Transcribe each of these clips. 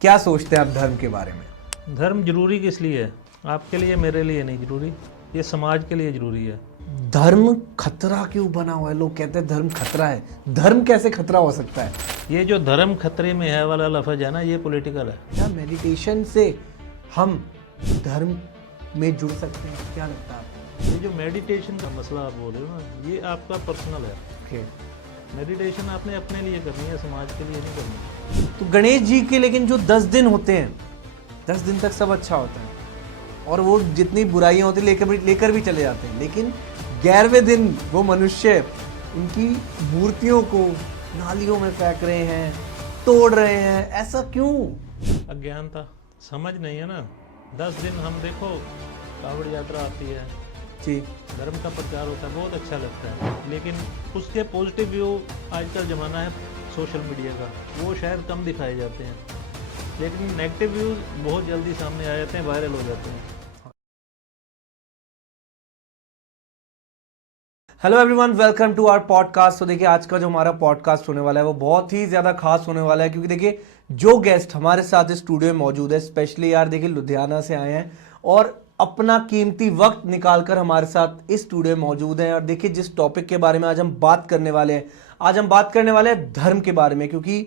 क्या सोचते हैं आप धर्म के बारे में? धर्म जरूरी किस लिए है? आपके लिए, मेरे लिए नहीं जरूरी, ये समाज के लिए जरूरी है। धर्म खतरा क्यों बना हुआ है? लोग कहते हैं धर्म खतरा है। धर्म कैसे खतरा हो सकता है? ये जो धर्म खतरे में है वाला लफ्ज है ना, ये पॉलिटिकल है। क्या मेडिटेशन से हम धर्म में जुड़ सकते हैं? क्या लगता है आपको? ये जो मेडिटेशन का मसला आप बोल रहे हो ना, ये आपका पर्सनल है। Okay. मेडिटेशन आपने अपने लिए करनी है, समाज के लिए नहीं करनी। तो गणेश जी के लेकिन जो 10 दिन होते हैं, 10 दिन तक सब अच्छा होता है और वो जितनी बुराइयां होती लेकर भी चले जाते हैं, लेकिन 11वें दिन वो मनुष्य उनकी मूर्तियों को नालियों में फेंक रहे हैं, तोड़ रहे हैं। ऐसा क्यों? अज्ञानता, समझ नहीं है ना। 10 दिन हम देखो, कावड़ यात्रा आती है जी, धर्म का प्रचार होता है, बहुत अच्छा लगता है, लेकिन उसके पॉजिटिव व्यू आजकल ज़माना है सोशल मीडिया का, वो शायद कम दिखाए जाते हैं, लेकिन नेगेटिव व्यूज़ बहुत जल्दी सामने आ जाते हैं, वायरल हो जाते हैं। Hello everyone, welcome to our podcast. तो देखिए, आज का जो हमारा पॉडकास्ट होने वाला है वो बहुत ही ज़्यादा खास होने वाला है, क्योंकि देखिए जो गेस्ट हमारे साथ इस स्टूडियो में मौजूद है, स्पेशली यार देखिए लुधियाना से आए हैं और अपना कीमती वक्त निकालकर हमारे साथ इस स्टूडियो में मौजूद हैं। और देखिए जिस टॉपिक के बारे में आज हम बात करने वाले हैं, आज हम बात करने वाले हैं धर्म के बारे में, क्योंकि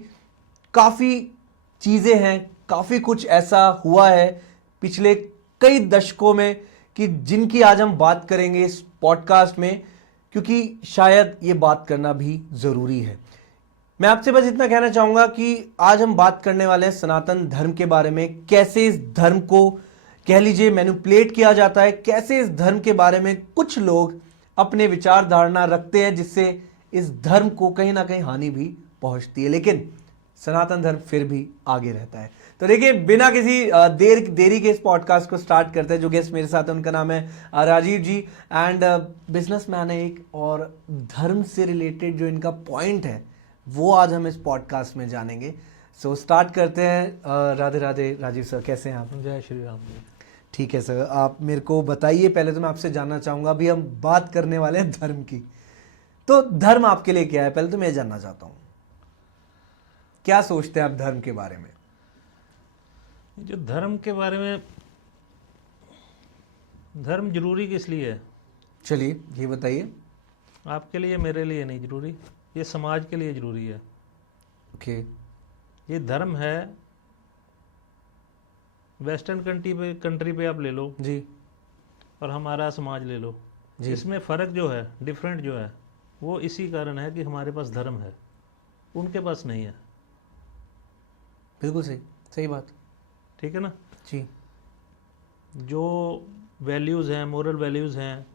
काफ़ी चीज़ें हैं, काफ़ी कुछ ऐसा हुआ है पिछले कई दशकों में कि जिनकी आज हम बात करेंगे इस पॉडकास्ट में, क्योंकि शायद ये बात करना भी ज़रूरी है। मैं आपसे बस इतना कहना चाहूँगा कि आज हम बात करने वाले हैं सनातन धर्म के बारे में, कैसे इस धर्म को कह लीजिए मैनिपुलेट किया जाता है, कैसे इस धर्म के बारे में कुछ लोग अपने विचार धारणा रखते हैं जिससे इस धर्म को कहीं ना कहीं हानि भी पहुंचती है, लेकिन सनातन धर्म फिर भी आगे रहता है। तो देखिए बिना किसी देरी के इस पॉडकास्ट को स्टार्ट करते हैं। जो गेस्ट मेरे साथ है उनका नाम है राजीव जी, एंड बिजनेसमैन है एक, और धर्म से रिलेटेड जो इनका पॉइंट है वो आज हम इस पॉडकास्ट में जानेंगे। सो स्टार्ट करते हैं। राधे राधे राजीव सर, कैसे हैं आप? जय श्री राम जी। ठीक है सर, आप मेरे को बताइए, पहले तो मैं आपसे जानना चाहूँगा, अभी हम बात करने वाले हैं धर्म की, तो धर्म आपके लिए क्या है? पहले तो मैं जानना चाहता हूँ, क्या सोचते हैं आप धर्म के बारे में? जो धर्म के बारे में, धर्म जरूरी किस लिए है? चलिए ये बताइए। आपके लिए, मेरे लिए नहीं जरूरी, ये समाज के लिए जरूरी है। ओके। ये धर्म है, वेस्टर्न कंट्री पे आप ले लो जी और हमारा समाज ले लो, जी। इसमें फ़र्क जो है, डिफरेंट जो है, वो इसी कारण है कि हमारे पास धर्म है, उनके पास नहीं है। बिल्कुल सही, सही बात। ठीक है ना? जी जो वैल्यूज़ हैं, मोरल वैल्यूज़ हैं,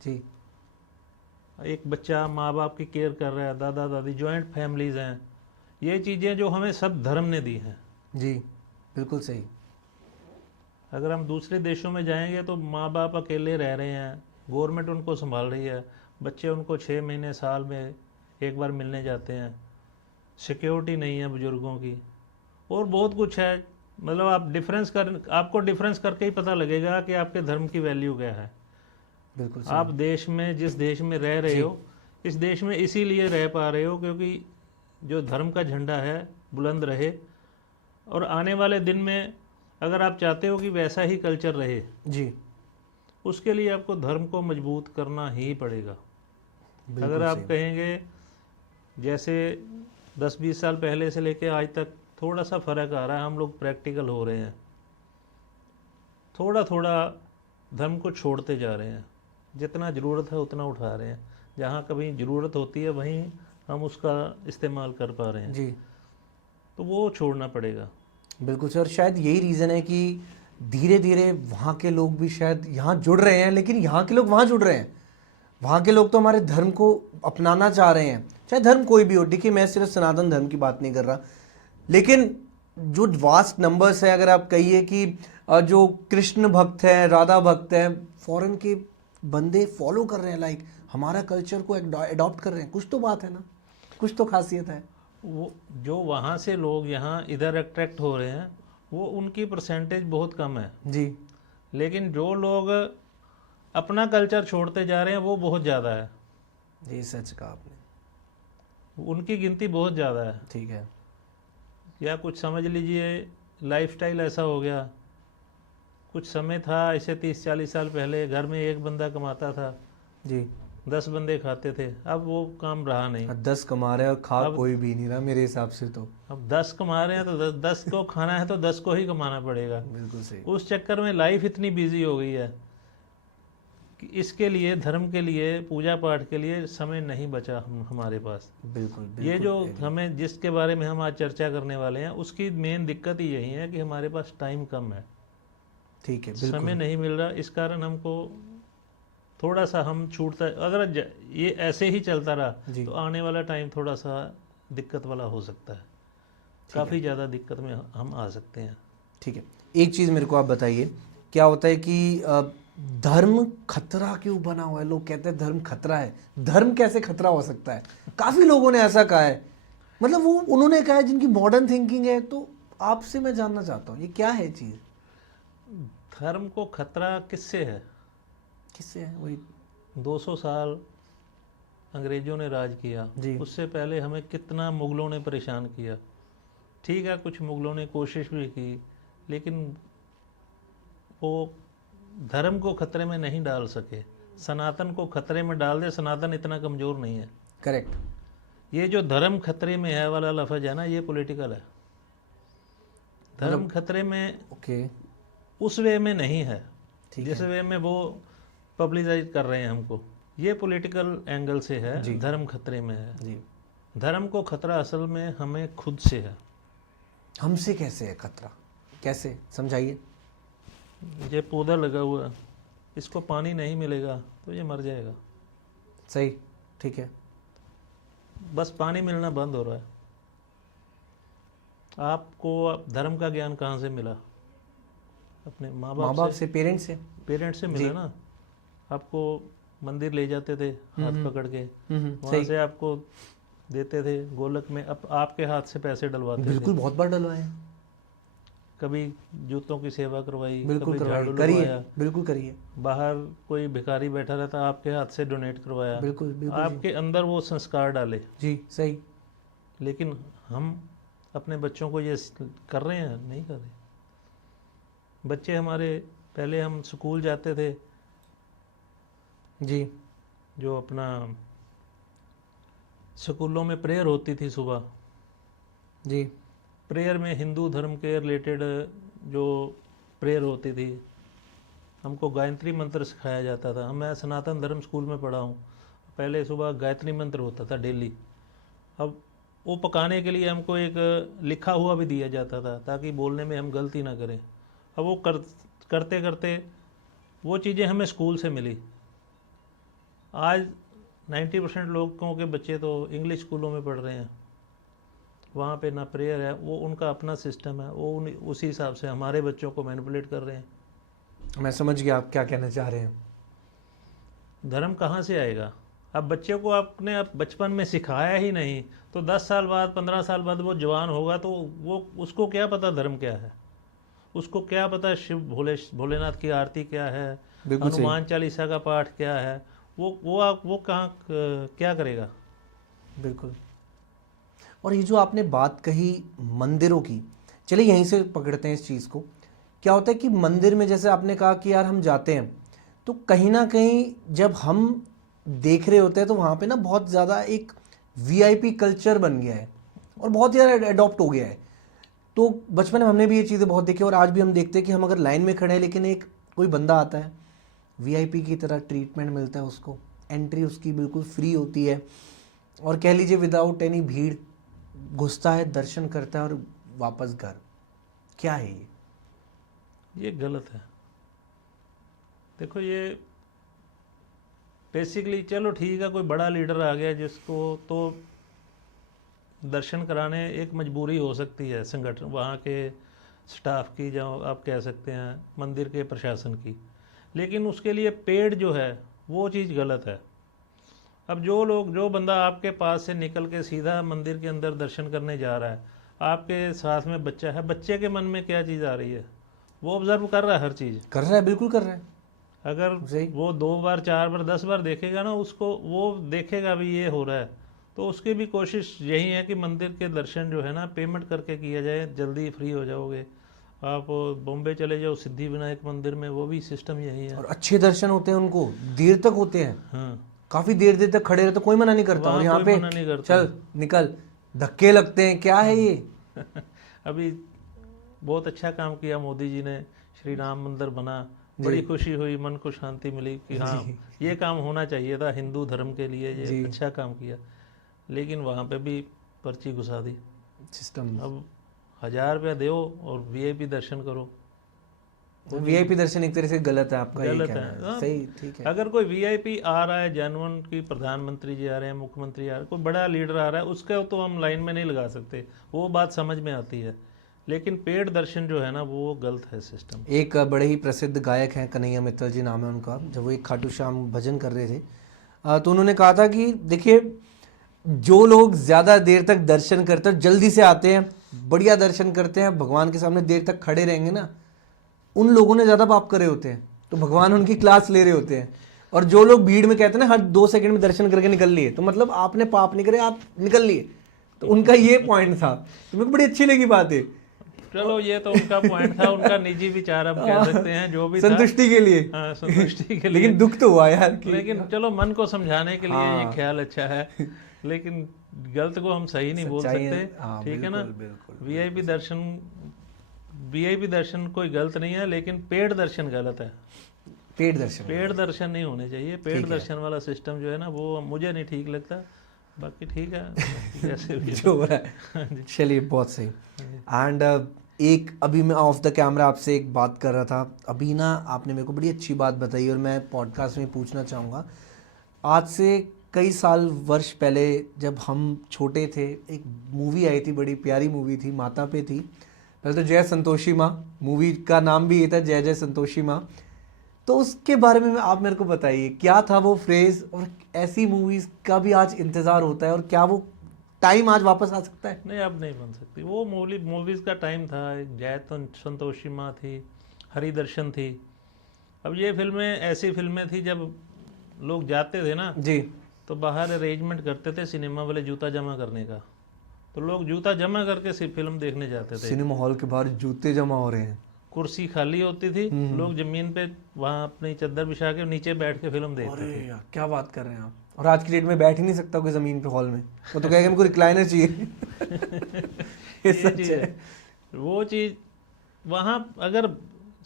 जी एक बच्चा माँ बाप की केयर कर रहा है, दादा दादी, जॉइंट फैमिलीज़ हैं, ये चीज़ें जो हमें सब धर्म ने दी हैं। जी, बिल्कुल सही। अगर हम दूसरे देशों में जाएंगे तो माँ बाप अकेले रह रहे हैं, गवर्नमेंट उनको संभाल रही है, बच्चे उनको 6 महीने साल में एक बार मिलने जाते हैं, सिक्योरिटी नहीं है बुज़ुर्गों की, और बहुत कुछ है। मतलब आपको डिफरेंस करके ही पता लगेगा कि आपके धर्म की वैल्यू क्या है। बिल्कुल आप सही। देश में, जिस देश में रह रहे जी हो, इस देश में इसीलिए रह पा रहे हो क्योंकि जो धर्म का झंडा है बुलंद रहे, और आने वाले दिन में अगर आप चाहते हो कि वैसा ही कल्चर रहे, जी, उसके लिए आपको धर्म को मजबूत करना ही पड़ेगा। अगर बिल्कुल आप सही। कहेंगे जैसे 10-20 साल पहले से लेके आज तक थोड़ा सा फ़र्क आ रहा है, हम लोग प्रैक्टिकल हो रहे हैं, थोड़ा थोड़ा धर्म को छोड़ते जा रहे हैं, जितना ज़रूरत है उतना उठा रहे हैं, जहाँ कभी ज़रूरत होती है वहीं हम उसका इस्तेमाल कर पा रहे हैं, जी तो वो छोड़ना पड़ेगा। बिल्कुल सर, शायद यही रीज़न है कि धीरे धीरे वहाँ के लोग भी शायद यहाँ जुड़ रहे हैं, लेकिन यहाँ के लोग वहाँ जुड़ रहे हैं। वहाँ के लोग तो हमारे धर्म को अपनाना चाह रहे हैं, चाहे धर्म कोई भी हो। देखिए मैं सिर्फ सनातन धर्म की बात नहीं कर रहा, लेकिन जो वास्ट नंबर्स है, अगर आप कहिए कि जो कृष्ण भक्त हैं, राधा भक्त हैं, फॉरेन के बंदे फॉलो कर रहे हैं, लाइक हमारा कल्चर को अडॉप्ट कर रहे हैं, कुछ तो बात है ना, कुछ तो खासियत है। वो जो वहाँ से लोग यहाँ इधर अट्रैक्ट हो रहे हैं, वो उनकी परसेंटेज बहुत कम है, जी लेकिन जो लोग अपना कल्चर छोड़ते जा रहे हैं वो बहुत ज़्यादा है, जी, सच कहा आपने। उनकी गिनती बहुत ज़्यादा है। ठीक है। या कुछ समझ लीजिए लाइफस्टाइल ऐसा हो गया। कुछ समय था ऐसे 30-40 साल पहले घर में एक बंदा कमाता था, जी। 10 बंदे खाते थे। अब वो काम रहा नहीं। 10 कमा रहे हैं और खा अब कोई भी नहीं रहा मेरे हिसाब से तो। अब 10 कमा रहे हैं तो 10 को खाना है तो 10 को ही कमाना पड़ेगा। बिल्कुल सही। उस चक्कर में लाइफ इतनी बिजी हो गई है कि इसके लिए, धर्म के लिए, पूजा पाठ के लिए समय नहीं बचा हमारे पास। बिल्कुल बिल्कुल ये जो agree। हमें, जिसके बारे में हम आज चर्चा करने वाले हैं, उसकी मेन दिक्कत ही यही है कि हमारे पास टाइम कम है, ठीक है समय बिल्कुल। नहीं मिल रहा। इस कारण हमको थोड़ा सा हम छूटता, अगर ये ऐसे ही चलता रहा जी। तो आने वाला टाइम थोड़ा सा दिक्कत वाला हो सकता है, है। काफ़ी ज़्यादा दिक्कत में हम आ सकते हैं। ठीक है, एक चीज़ मेरे को आप बताइए, क्या होता है कि धर्म खतरा क्यों बना हुआ है? लोग कहते हैं धर्म खतरा है। धर्म कैसे खतरा हो सकता है? काफ़ी लोगों ने ऐसा कहा है, मतलब वो उन्होंने कहा है जिनकी मॉडर्न थिंकिंग है। तो आपसे मैं जानना चाहता हूँ ये क्या है चीज़, धर्म को खतरा किससे है? किससे है? वही 200 साल अंग्रेज़ों ने राज किया, जी। उससे पहले हमें कितना मुग़लों ने परेशान किया। ठीक है, कुछ मुग़लों ने कोशिश भी की, लेकिन वो धर्म को खतरे में नहीं डाल सके। सनातन को खतरे में डाल दे, सनातन इतना कमज़ोर नहीं है। करेक्ट। ये जो धर्म खतरे में है वाला लफ्ज़ है ना, ये पॉलिटिकल है। धर्म मतलब खतरे में ओके, उस वे में नहीं है ठीक जिस है वे में वो पब्लिसाइज कर रहे हैं हमको। ये पॉलिटिकल एंगल से है, जी। धर्म खतरे में है। जी। धर्म को खतरा असल में हमें खुद से है। हमसे कैसे है खतरा, कैसे समझाइए? ये पौधा लगा हुआ है, इसको पानी नहीं मिलेगा तो ये मर जाएगा। सही, ठीक है। बस पानी मिलना बंद हो रहा है। आपको धर्म का ज्ञान कहाँ से मिला? अपने माँ माँ बाप बाप से, से, पेरेंट्स से। पेरेंट्स से जी। मिला ना। आपको मंदिर ले जाते थे हाथ पकड़ के, वहाँ सही। से आपको देते थे गोलक में, अब आपके हाथ से पैसे डलवाते थे। बिल्कुल, बहुत बार डलवाए हैं। कभी जूतों की सेवा करवाई, बिल्कुल कभी करवाइए, झाड़ू करिए, लगवाया। बिल्कुल करिए। बाहर कोई भिखारी बैठा रहता, आपके हाथ से डोनेट करवाया। बिल्कुल बिल्कुल जी। आपके अंदर वो संस्कार डाले। जी सही। लेकिन हम अपने बच्चों को ये कर रहे हैं? नहीं कर रहे। बच्चे हमारे, पहले हम स्कूल जाते थे, जी। जो अपना स्कूलों में प्रेयर होती थी सुबह, जी। प्रेयर में हिंदू धर्म के रिलेटेड जो प्रेयर होती थी, हमको गायत्री मंत्र सिखाया जाता था। मैं सनातन धर्म स्कूल में पढ़ा हूँ। पहले सुबह गायत्री मंत्र होता था डेली। अब वो पकाने के लिए हमको एक लिखा हुआ भी दिया जाता था ताकि बोलने में हम गलती ना करें। अब वो करते करते वो चीज़ें हमें स्कूल से मिली। आज 90% लोगों के बच्चे तो इंग्लिश स्कूलों में पढ़ रहे हैं, वहाँ पे ना प्रेयर है, वो उनका अपना सिस्टम है, वो उसी हिसाब से हमारे बच्चों को मैनिपुलेट कर रहे हैं। मैं समझ गया आप क्या कहना चाह रहे हैं। धर्म कहाँ से आएगा? अब बच्चे को आपने अब बचपन में सिखाया ही नहीं, तो 10 साल बाद, 15 साल बाद वो जवान होगा तो वो, उसको क्या पता धर्म क्या है? उसको क्या पता शिव भोलेनाथ की आरती क्या है, बिल्कुल सही। हनुमान चालीसा का पाठ क्या है? वो कहाँ क्या करेगा? बिल्कुल। और ये जो आपने बात कही मंदिरों की, चलिए यहीं से पकड़ते हैं इस चीज़ को। क्या होता है कि मंदिर में जैसे आपने कहा कि यार हम जाते हैं तो कहीं ना कहीं जब हम देख रहे होते हैं तो वहाँ पे ना बहुत ज़्यादा एक वीआईपी कल्चर बन गया है और बहुत ज़्यादा अडॉप्ट हो गया है। तो बचपन में हमने भी ये चीज़ें बहुत देखी और आज भी हम देखते हैं कि हम अगर लाइन में खड़े हैं लेकिन एक कोई बंदा आता है, वीआईपी की तरह ट्रीटमेंट मिलता है उसको, एंट्री उसकी बिल्कुल फ्री होती है और कह लीजिए विदाउट एनी भीड़ घुसता है, दर्शन करता है और वापस घर। क्या है ये गलत है। देखो, ये बेसिकली, चलो ठीक है, कोई बड़ा लीडर आ गया जिसको तो दर्शन कराने एक मजबूरी हो सकती है संगठन, वहाँ के स्टाफ की, जो आप कह सकते हैं मंदिर के प्रशासन की, लेकिन उसके लिए पेड जो है वो चीज़ गलत है। अब जो बंदा आपके पास से निकल के सीधा मंदिर के अंदर दर्शन करने जा रहा है, आपके साथ में बच्चा है, बच्चे के मन में क्या चीज़ आ रही है वो ऑब्जर्व कर रहा है, हर चीज़ कर रहा है, बिल्कुल कर रहा है। अगर सही। वो 2 बार 4 बार 10 बार देखेगा ना, उसको वो देखेगा भी ये हो रहा है, तो उसकी भी कोशिश यही है कि मंदिर के दर्शन जो है ना पेमेंट करके किया जाए, जल्दी फ्री हो जाओगे। आप बॉम्बे चले जाओ सिद्धि विनायक मंदिर में, वो भी सिस्टम यही है। और अच्छे दर्शन होते हैं उनको, देर तक होते हैं, हाँ, काफी देर देर तक खड़े रहते, कोई मना नहीं करता। और वहाँ यहाँ कोई पे मना नहीं करता। चल निकल, धक्के लगते हैं, क्या है ये। अभी बहुत अच्छा काम किया मोदी जी ने, श्री राम मंदिर बना, बड़ी खुशी हुई, मन को शांति मिली कि हाँ ये काम होना चाहिए था हिंदू धर्म के लिए, ये अच्छा काम किया। लेकिन वहाँ पे भी पर्ची घुसा दी। सिस्टम, अब 1000 रुपया दो और वीआईपी दर्शन करो। वीआईपी दर्शन एक तरह से गलत है, आपका ये गलत कहना है। है। हाँ, सही, ठीक है। अगर कोई वीआईपी आ रहा है जेन्युइन की, प्रधानमंत्री जी आ रहे हैं, मुख्यमंत्री आ रहे हैं, कोई बड़ा लीडर आ रहा है, उसका तो हम लाइन में नहीं लगा सकते, वो बात समझ में आती है। लेकिन पेड दर्शन जो है ना, वो गलत है सिस्टम। एक बड़े ही प्रसिद्ध गायक हैं, कन्हैया मित्तल जी नाम है उनका, जब वो एक खाटू श्याम भजन कर रहे थे तो उन्होंने कहा था कि देखिए, जो लोग ज़्यादा देर तक दर्शन करते हैं, जल्दी से आते हैं, बढ़िया दर्शन करते हैं, भगवान के सामने देर तक खड़े रहेंगे ना, उन लोगों ने ज़्यादा पाप करे होते हैं, तो भगवान उनकी क्लास ले रहे होते हैं। और जो लोग भीड़ में कहते हैं ना हर 2 सेकंड में दर्शन करके निकल लिए, तो मतलब आपने पाप नहीं करे, आप निकल लिए। तो उनका ये पॉइंट था, तो मेरे को बड़ी अच्छी लगी बात है। चलो ये तो उनका पॉइंट था, उनका निजी विचार हम कह सकते हैं, जो भी था। संतुष्टि के लिए। हाँ, संतुष्टि के लिए। लेकिन दुख तो हुआ यार कि लेकिन चलो मन को समझाने के लिए ये ख्याल अच्छा है, लेकिन गलत को हम सही नहीं बोल सकते, ठीक है ना। वीआईपी दर्शन कोई गलत नहीं है, लेकिन पेड दर्शन गलत है। पेड दर्शन, पेड दर्शन नहीं होने चाहिए। पेड दर्शन वाला सिस्टम जो है ना, वो मुझे नहीं ठीक लगता। बाकी ठीक है जैसे भी जो हो रहा है, चलिए बहुत सही। एंड एक अभी मैं ऑफ द कैमरा आपसे एक बात कर रहा था, अभी ना आपने मेरे को बड़ी अच्छी बात बताई और मैं पॉडकास्ट में पूछना चाहूँगा। आज से कई साल वर्ष पहले जब हम छोटे थे, एक मूवी आई थी, बड़ी प्यारी मूवी थी, माता पे थी। पहले तो जय संतोषी माँ, मूवी का नाम भी ये था, जय जय संतोषी माँ। तो उसके बारे में आप मेरे को बताइए, क्या था वो फ्रेज, और ऐसी मूवीज का भी आज इंतजार होता है, और क्या वो टाइम आज वापस आ सकता है? नहीं, अब नहीं बन सकती। वो मूवीज का टाइम था, जय संतोषी माँ थी, हरि दर्शन थी। अब ये फिल्में ऐसी फिल्में थी, जब लोग जाते थे ना जी, तो बाहर अरेंजमेंट करते थे सिनेमा वाले जूता जमा करने का, तो लोग जूता जमा करके सिर्फ फिल्म देखने जाते थे। सिनेमा हॉल के बाहर जूते जमा हो रहे हैं, कुर्सी खाली होती थी, लोग जमीन पे वहाँ अपनी चादर बिछा के नीचे बैठ के फिल्म देखते थे। यार क्या बात कर रहे हैं आप। और आज की डेट में बैठ ही नहीं सकता कोई जमीन पे हॉल में, वो तो कहेगा हमको रिक्लाइनर चाहिए। ये सच है। वो चीज़ वहाँ, अगर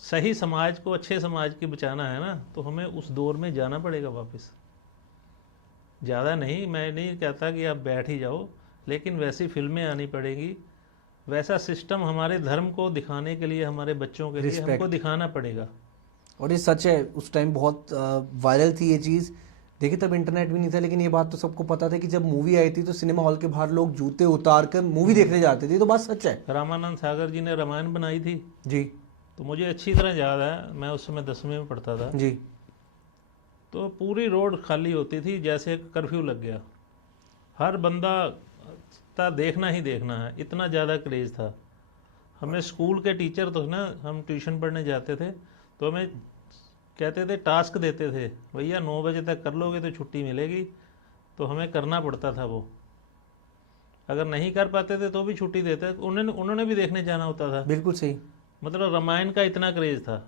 सही समाज को, अच्छे समाज की बचाना है ना, तो हमें उस दौर में जाना पड़ेगा वापस। ज़्यादा नहीं, मैं नहीं कहता कि आप बैठ ही जाओ, लेकिन वैसी फिल्में आनी पड़ेगी, वैसा सिस्टम हमारे धर्म को दिखाने के लिए, हमारे बच्चों के लिए हमको दिखाना पड़ेगा। और ये सच है, उस टाइम बहुत वायरल थी ये चीज़। देखिए तब इंटरनेट भी नहीं था, लेकिन ये बात तो सबको पता था कि जब मूवी आई थी तो सिनेमा हॉल के बाहर लोग जूते उतार कर मूवी देखने जाते थे। तो बात सच है। रामानंद सागर जी ने रामायण बनाई थी जी, तो मुझे अच्छी तरह याद है, मैं उस समय 10वीं में पढ़ता था जी। तो पूरी रोड खाली होती थी, जैसे कर्फ्यू लग गया, हर बंदा था देखना ही देखना है, इतना ज़्यादा क्रेज़ था। हमें स्कूल के टीचर तो ना, हम ट्यूशन पढ़ने जाते थे तो हमें कहते थे, टास्क देते थे, भैया 9 बजे तक कर लोगे तो छुट्टी मिलेगी, तो हमें करना पड़ता था वो। अगर नहीं कर पाते थे तो भी छुट्टी देते, उन्होंने भी देखने जाना होता था। बिल्कुल सही। मतलब रामायण का इतना क्रेज़ था।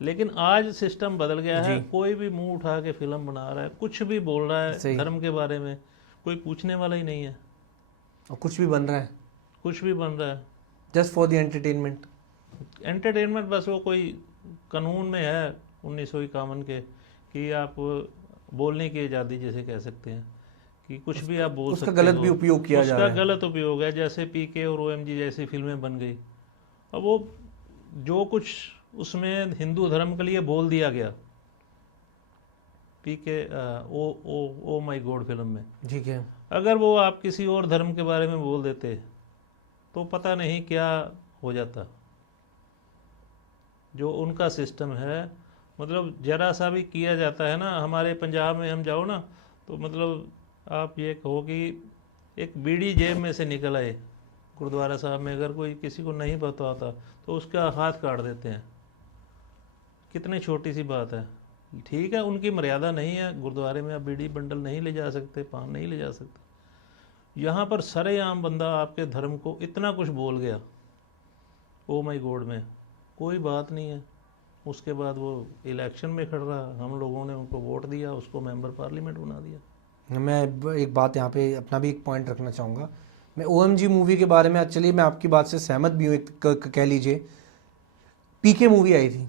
लेकिन आज सिस्टम बदल गया है, कोई भी मुंह उठा के फिल्म बना रहा है, कुछ भी बोल रहा है धर्म के बारे में, कोई पूछने वाला ही नहीं है। और कुछ भी बन रहा है, कुछ भी बन रहा है just for the entertainment. Entertainment, बस वो कोई कानून में है 1951 के कि आप बोलने की आज़ादी जैसे कह सकते हैं, कि कुछ भी आप बोल सकते हो। उसका गलत भी उपयोग किया जा रहा है। उसका गलत उपयोग है, जैसे पीके और ओएमजी जैसी फिल्में बन गई। अब वो जो कुछ उसमें हिंदू धर्म के लिए बोल दिया गया, पीके ओ माय गॉड फिल्म में, ठीक है, अगर वो आप किसी और धर्म के बारे में बोल देते तो पता नहीं क्या हो जाता। जो उनका सिस्टम है, मतलब जरा सा भी किया जाता है ना, हमारे पंजाब में हम जाओ ना तो मतलब आप ये कहो कि एक बीड़ी जेब में से निकल आए गुरुद्वारा साहब में, अगर कोई किसी को नहीं पता होता तो उसका हाथ काट देते हैं। कितनी छोटी सी बात है। ठीक है, उनकी मर्यादा नहीं है, गुरुद्वारे में आप बीड़ी बंडल नहीं ले जा सकते, पान नहीं ले जा सकते। यहाँ पर सरेआम बंदा आपके धर्म को इतना कुछ बोल गया, ओ माई गॉड में, कोई बात नहीं है। उसके बाद वो इलेक्शन में खड़ रहा, हम लोगों ने उनको वोट दिया, उसको मेंबर पार्लियामेंट बना दिया। मैं एक बात यहाँ पे अपना भी एक पॉइंट रखना चाहूँगा। मैं OMG मूवी के बारे में, चलिए मैं आपकी बात से सहमत भी हूँ, एक कह लीजिए। पीके मूवी आई थी,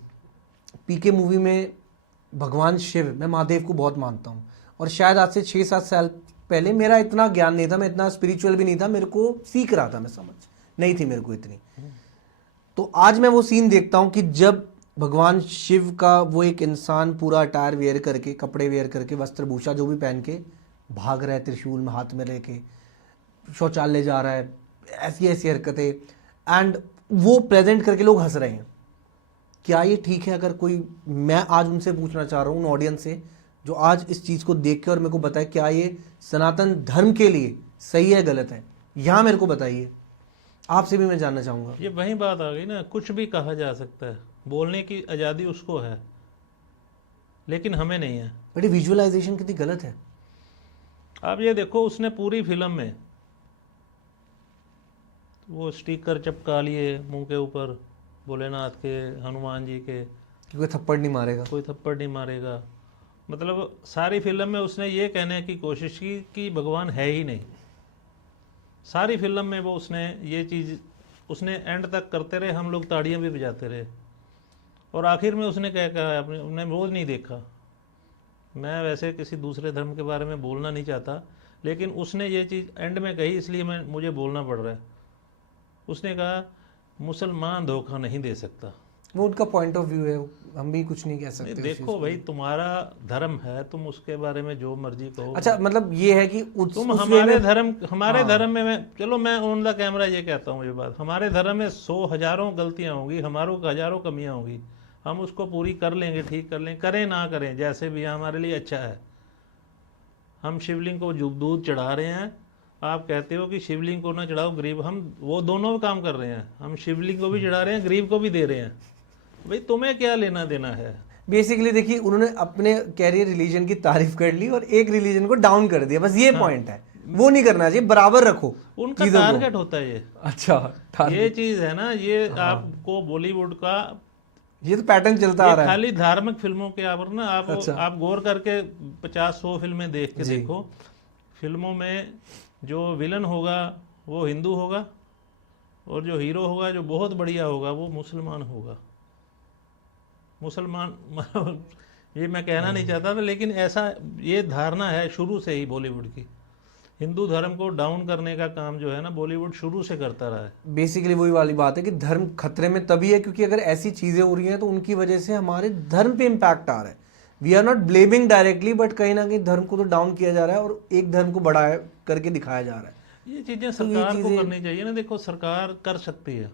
पीके मूवी में भगवान शिव, मैं महादेव को बहुत मानता हूँ, और शायद आज से 6-7 साल पहले मेरा इतना ज्ञान नहीं था, मैं इतना स्पिरिचुअल भी नहीं था, मेरे को सीख रहा था, मैं समझ नहीं थी मेरे को इतनी। तो आज मैं वो सीन देखता हूँ कि जब भगवान शिव का वो एक इंसान पूरा अटायर वेयर करके, कपड़े वेयर करके, वस्त्रभूषा जो भी पहन के भाग रहा है, त्रिशूल में हाथ में लेके शौचालय जा रहा है, ऐसी ऐसी हरकतें, एंड वो प्रेजेंट करके लोग हंस रहे हैं। क्या ये ठीक है? अगर कोई, मैं आज उनसे पूछना चाह रहा हूँ, उन ऑडियंस से जो आज इस चीज़ को देख के और मेरे को बताए, क्या ये सनातन धर्म के लिए सही है, गलत है? यहाँ मेरे को बताइए, आपसे भी मैं जानना चाहूँगा। ये वही बात आ गई ना, कुछ भी कहा जा सकता है, बोलने की आज़ादी उसको है, लेकिन हमें नहीं है। बट ये विजुअलाइजेशन कितनी गलत है। आप ये देखो, उसने पूरी फिल्म में वो स्टिकर चिपका लिए मुंह के ऊपर, भोलेनाथ के, हनुमान जी के, कि कोई थप्पड़ नहीं मारेगा। कोई थप्पड़ नहीं मारेगा। मतलब सारी फिल्म में उसने ये कहने की कोशिश की कि भगवान है ही नहीं। सारी फिल्म में वो उसने ये चीज़ उसने एंड तक करते रहे, हम लोग ताड़ियां भी बजाते रहे, और आखिर में उसने क्या कहा, अपने रोज़ नहीं देखा। मैं वैसे किसी दूसरे धर्म के बारे में बोलना नहीं चाहता, लेकिन उसने ये चीज़ एंड में कही, इसलिए मुझे बोलना पड़ रहा है। उसने कहा मुसलमान धोखा नहीं दे सकता। वो उनका पॉइंट ऑफ व्यू है, हम भी कुछ नहीं कह सकते। नहीं, देखो भाई, तुम्हारा धर्म है, तुम उसके बारे में जो मर्जी कहो। अच्छा, मतलब ये है कि तुम हमारे धर्म में चलो, मैं ऑन द कैमरा ये कहता हूँ ये बात, हमारे धर्म में 100 हजारों गलतियां होंगी, हमारों हजारों कमियां होंगी, हम उसको पूरी कर लेंगे, ठीक कर लेंगे, करें ना करें, जैसे भी हमारे लिए अच्छा है। हम शिवलिंग को दूध चढ़ा रहे हैं, आप कहते हो कि शिवलिंग को ना चढ़ाओ, गरीब, हम वो दोनों काम कर रहे हैं, हम शिवलिंग को भी चढ़ा रहे हैं, गरीब को भी दे रहे हैं। भाई तुम्हें क्या लेना देना है? बेसिकली देखिए, उन्होंने अपने कैरियर रिलीजन की तारीफ कर ली और एक रिलीजन को डाउन कर दिया, बस ये पॉइंट है। वो नहीं करना चाहिए, बराबर रखो, उनका टारगेट होता है ये। अच्छा, ये चीज है ना, ये आपको बॉलीवुड का ये तो पैटर्न चलता आ रहा है। खाली धार्मिक फिल्मों के आप ना अच्छा। आप गौर करके 50-100 फिल्में देख के देखो, फिल्मों में जो विलन होगा वो हिंदू होगा, और जो हीरो होगा जो बहुत बढ़िया होगा वो मुसलमान होगा। मुसलमान ये मैं कहना नहीं चाहता था, लेकिन ऐसा ये धारणा है शुरू से ही बॉलीवुड की। हिंदू धर्म को डाउन करने का काम जो है ना, बॉलीवुड शुरू से करता रहा है। बेसिकली वही वाली बात है कि धर्म खतरे में तभी है क्योंकि अगर ऐसी चीजें हो रही हैं तो उनकी वजह से हमारे धर्म पे इम्पैक्ट आ रहा है। We are not blaming directly, but कहीं ना कहीं धर्म को तो डाउन किया जा रहा है और एक धर्म को बढ़ाया करके दिखाया जा रहा है। ये चीजें सरकार को करनी चाहिए ना। देखो, सरकार कर सकती है,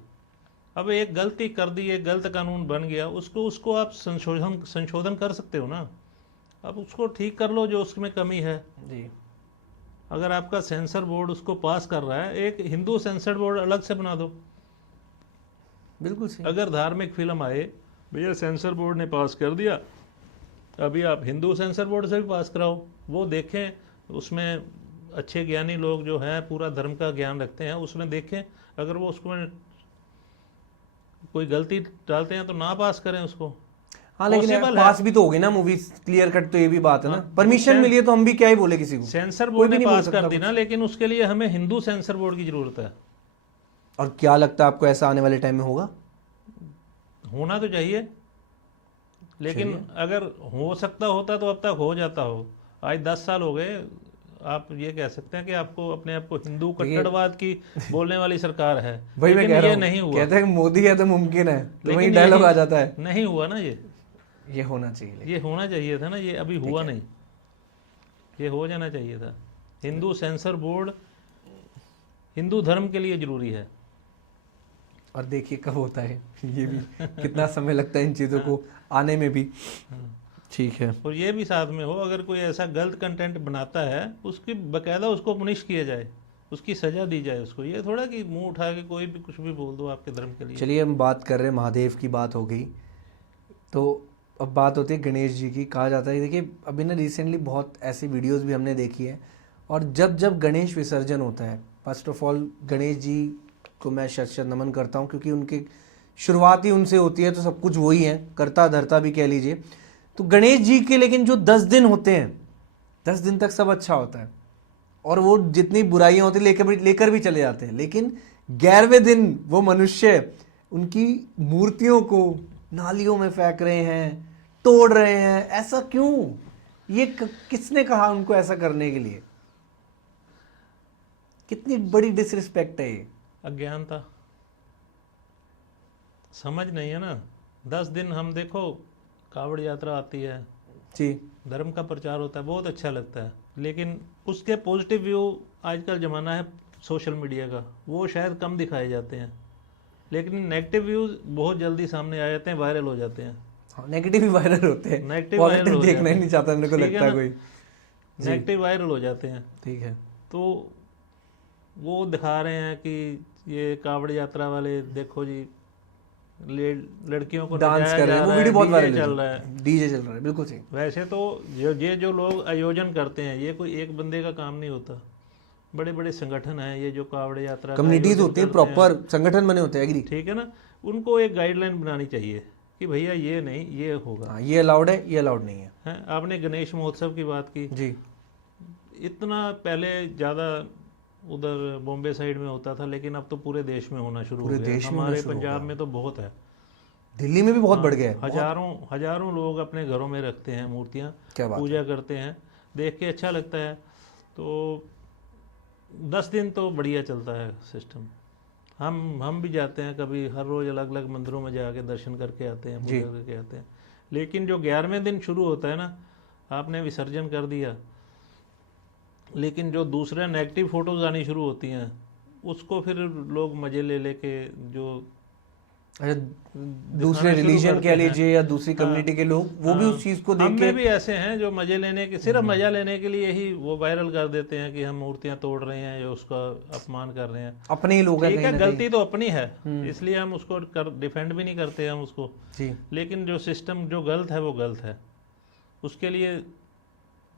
अब एक गलती कर दी, एक गलत कानून बन गया, उसको आप संशोधन कर सकते हो ना, अब उसको ठीक कर लो जो उसमें कमी है जी। अगर आपका सेंसर बोर्ड उसको पास कर रहा है, एक हिंदू सेंसर बोर्ड अलग से बना दो। बिल्कुल सही। अगर धार्मिक फिल्म आए, भैया सेंसर बोर्ड ने पास कर दिया, अभी आप हिंदू सेंसर बोर्ड से भी पास कराओ, वो देखें, उसमें अच्छे ज्ञानी लोग जो हैं, पूरा धर्म का ज्ञान रखते हैं, उसमें देखें, अगर वो उसमें कोई गलती डालते हैं तो ना पास करें उसको। हाँ, लेकिन पास भी तो होगी ना मूवी, क्लियर कट, तो ये भी बात है ना, परमिशन मिली है तो हम भी क्या ही बोले किसी को। सेंसर बोर्ड ने पास कर दी ना, लेकिन उसके लिए हमें हिंदू सेंसर बोर्ड की जरूरत है। और क्या लगता है आपको, ऐसा आने वाले टाइम में होगा? होना तो चाहिए, लेकिन अगर हो सकता होता तो अब तक हो जाता हो। आज 10 साल हो गए, आप ये कह सकते हैं कि आपको अपने आप को हिंदू कट्टरवाद की बोलने वाली सरकार है, वही मैं कह रहा हूं, नहीं हुआ। कहते हैं मोदी है तो मुमकिन है, तो वही डायलॉग आ जाता है। नहीं हुआ ना, ये होना चाहिए, ये होना चाहिए था ना, ये अभी हुआ नहीं, ये हो जाना चाहिए था। हिंदू सेंसर बोर्ड हिंदू धर्म के लिए जरूरी है। और देखिए कब होता है, ये भी कितना समय लगता है इन चीज़ों को आने में भी। ठीक है। और ये भी साथ में हो, अगर कोई ऐसा गलत कंटेंट बनाता है, उसकी बकायदा उसको पनिश किया जाए, उसकी सजा दी जाए उसको। ये थोड़ा कि मुंह उठा के कोई भी कुछ भी बोल दो आपके धर्म के लिए। चलिए, हम बात कर रहे हैं, महादेव की बात हो गई, तो अब बात होती है गणेश जी की। कहा जाता है, देखिए अभी ना रिसेंटली बहुत ऐसी वीडियोस भी हमने देखी है, और जब जब गणेश विसर्जन होता है, first of all Ganesh ji को मैं शत शत नमन करता हूँ, क्योंकि उनके शुरुआत ही उनसे होती है, तो सब कुछ वही है, करता धरता भी कह लीजिए। तो गणेश जी के लेकिन जो 10 दिन होते हैं, 10 दिन तक सब अच्छा होता है और वो जितनी बुराइयां होती लेकर भी चले जाते हैं, लेकिन 11वें दिन वो मनुष्य उनकी मूर्तियों को नालियों में फेंक रहे हैं, तोड़ रहे हैं। ऐसा क्यों? ये किसने कहा उनको ऐसा करने के लिए? कितनी बड़ी डिसरिस्पेक्ट है ये। अज्ञानता, समझ नहीं है ना। 10 दिन हम देखो, कावड़ यात्रा आती है जी, धर्म का प्रचार होता है, बहुत अच्छा लगता है, लेकिन उसके पॉजिटिव व्यू आजकल ज़माना है सोशल मीडिया का, वो शायद कम दिखाए जाते हैं, लेकिन नेगेटिव व्यूज़ बहुत जल्दी सामने आ जाते हैं, वायरल हो जाते हैं। हाँ, नेगेटिव ही वायरल होते हैं, नेगेटिव वायरल पॉजिटिव हो देखना जाते ही हैं, नहीं चाहता मेरे को ठीक लगता है ना? कोई। नेगेटिव वायरल हो जाते हैं, ठीक है। तो वो दिखा रहे हैं कि ये कावड़ यात्रा वाले देखो जी, लड़कियों को डांस नचाया कर रहे जा हैं, वो रहा है, वीडियो बहुत डीजे वायरल चल रहा है। है, डीजे चल रहा है, बिल्कुल सही। वैसे तो जो लोग आयोजन करते हैं, ये कोई एक बंदे का काम नहीं होता, बड़े बड़े संगठन हैं ये जो कावड़ यात्रा का कम्युनिटीज आयोजन होती है, करते हैं, प्रॉपर संगठन बने होते हैं, एग्री। ठीक है ना। उनको एक गाइडलाइन बनानी चाहिए कि भैया ये नहीं, ये होगा। हाँ, ये अलाउड है, ये अलाउड नहीं है। हैं, आपने गणेश महोत्सव की बात की, जी, इतना पहले ज़्यादा उधर बॉम्बे साइड में होता था, लेकिन अब तो पूरे देश में होना शुरू हो पूरे गया। देश में होना हमारे शुरू हो पंजाब गया। में तो बहुत है, दिल्ली में भी बहुत बढ़ गया है, हजारों लोग अपने घरों में रखते हैं मूर्तियाँ, क्या बात है। पूजा करते हैं, देख के अच्छा लगता है। तो 10 दिन तो बढ़िया चलता है सिस्टम। हम भी जाते हैं कभी, हर रोज़ अलग अलग मंदिरों में जाके दर्शन करके आते हैं, जी। पूजा करके आते हैं। लेकिन जो 11वें दिन शुरू होता है ना, आपने विसर्जन कर दिया, लेकिन जो दूसरे नेगेटिव फोटोज आनी शुरू होती हैं, उसको फिर लोग मज़े ले लेके जो अच्छा, दूसरे दिखाना शुरू रिलीजन करते कह हैं। लीजिए या दूसरी हाँ, कम्युनिटी के लोग, वो भी हाँ, उस चीज को हम देख के में भी ऐसे हैं जो मज़े लेने के, सिर्फ मज़ा लेने के लिए ही वो वायरल कर देते हैं कि हम मूर्तियां तोड़ रहे हैं या उसका अपमान कर रहे हैं। अपने ही लोग हैं ठीक कहीं है, ना गलती कहीं। तो अपनी है, इसलिए हम उसको डिफेंड भी नहीं करते हम उसको, जी, लेकिन जो सिस्टम जो गलत है वो गलत है। उसके लिए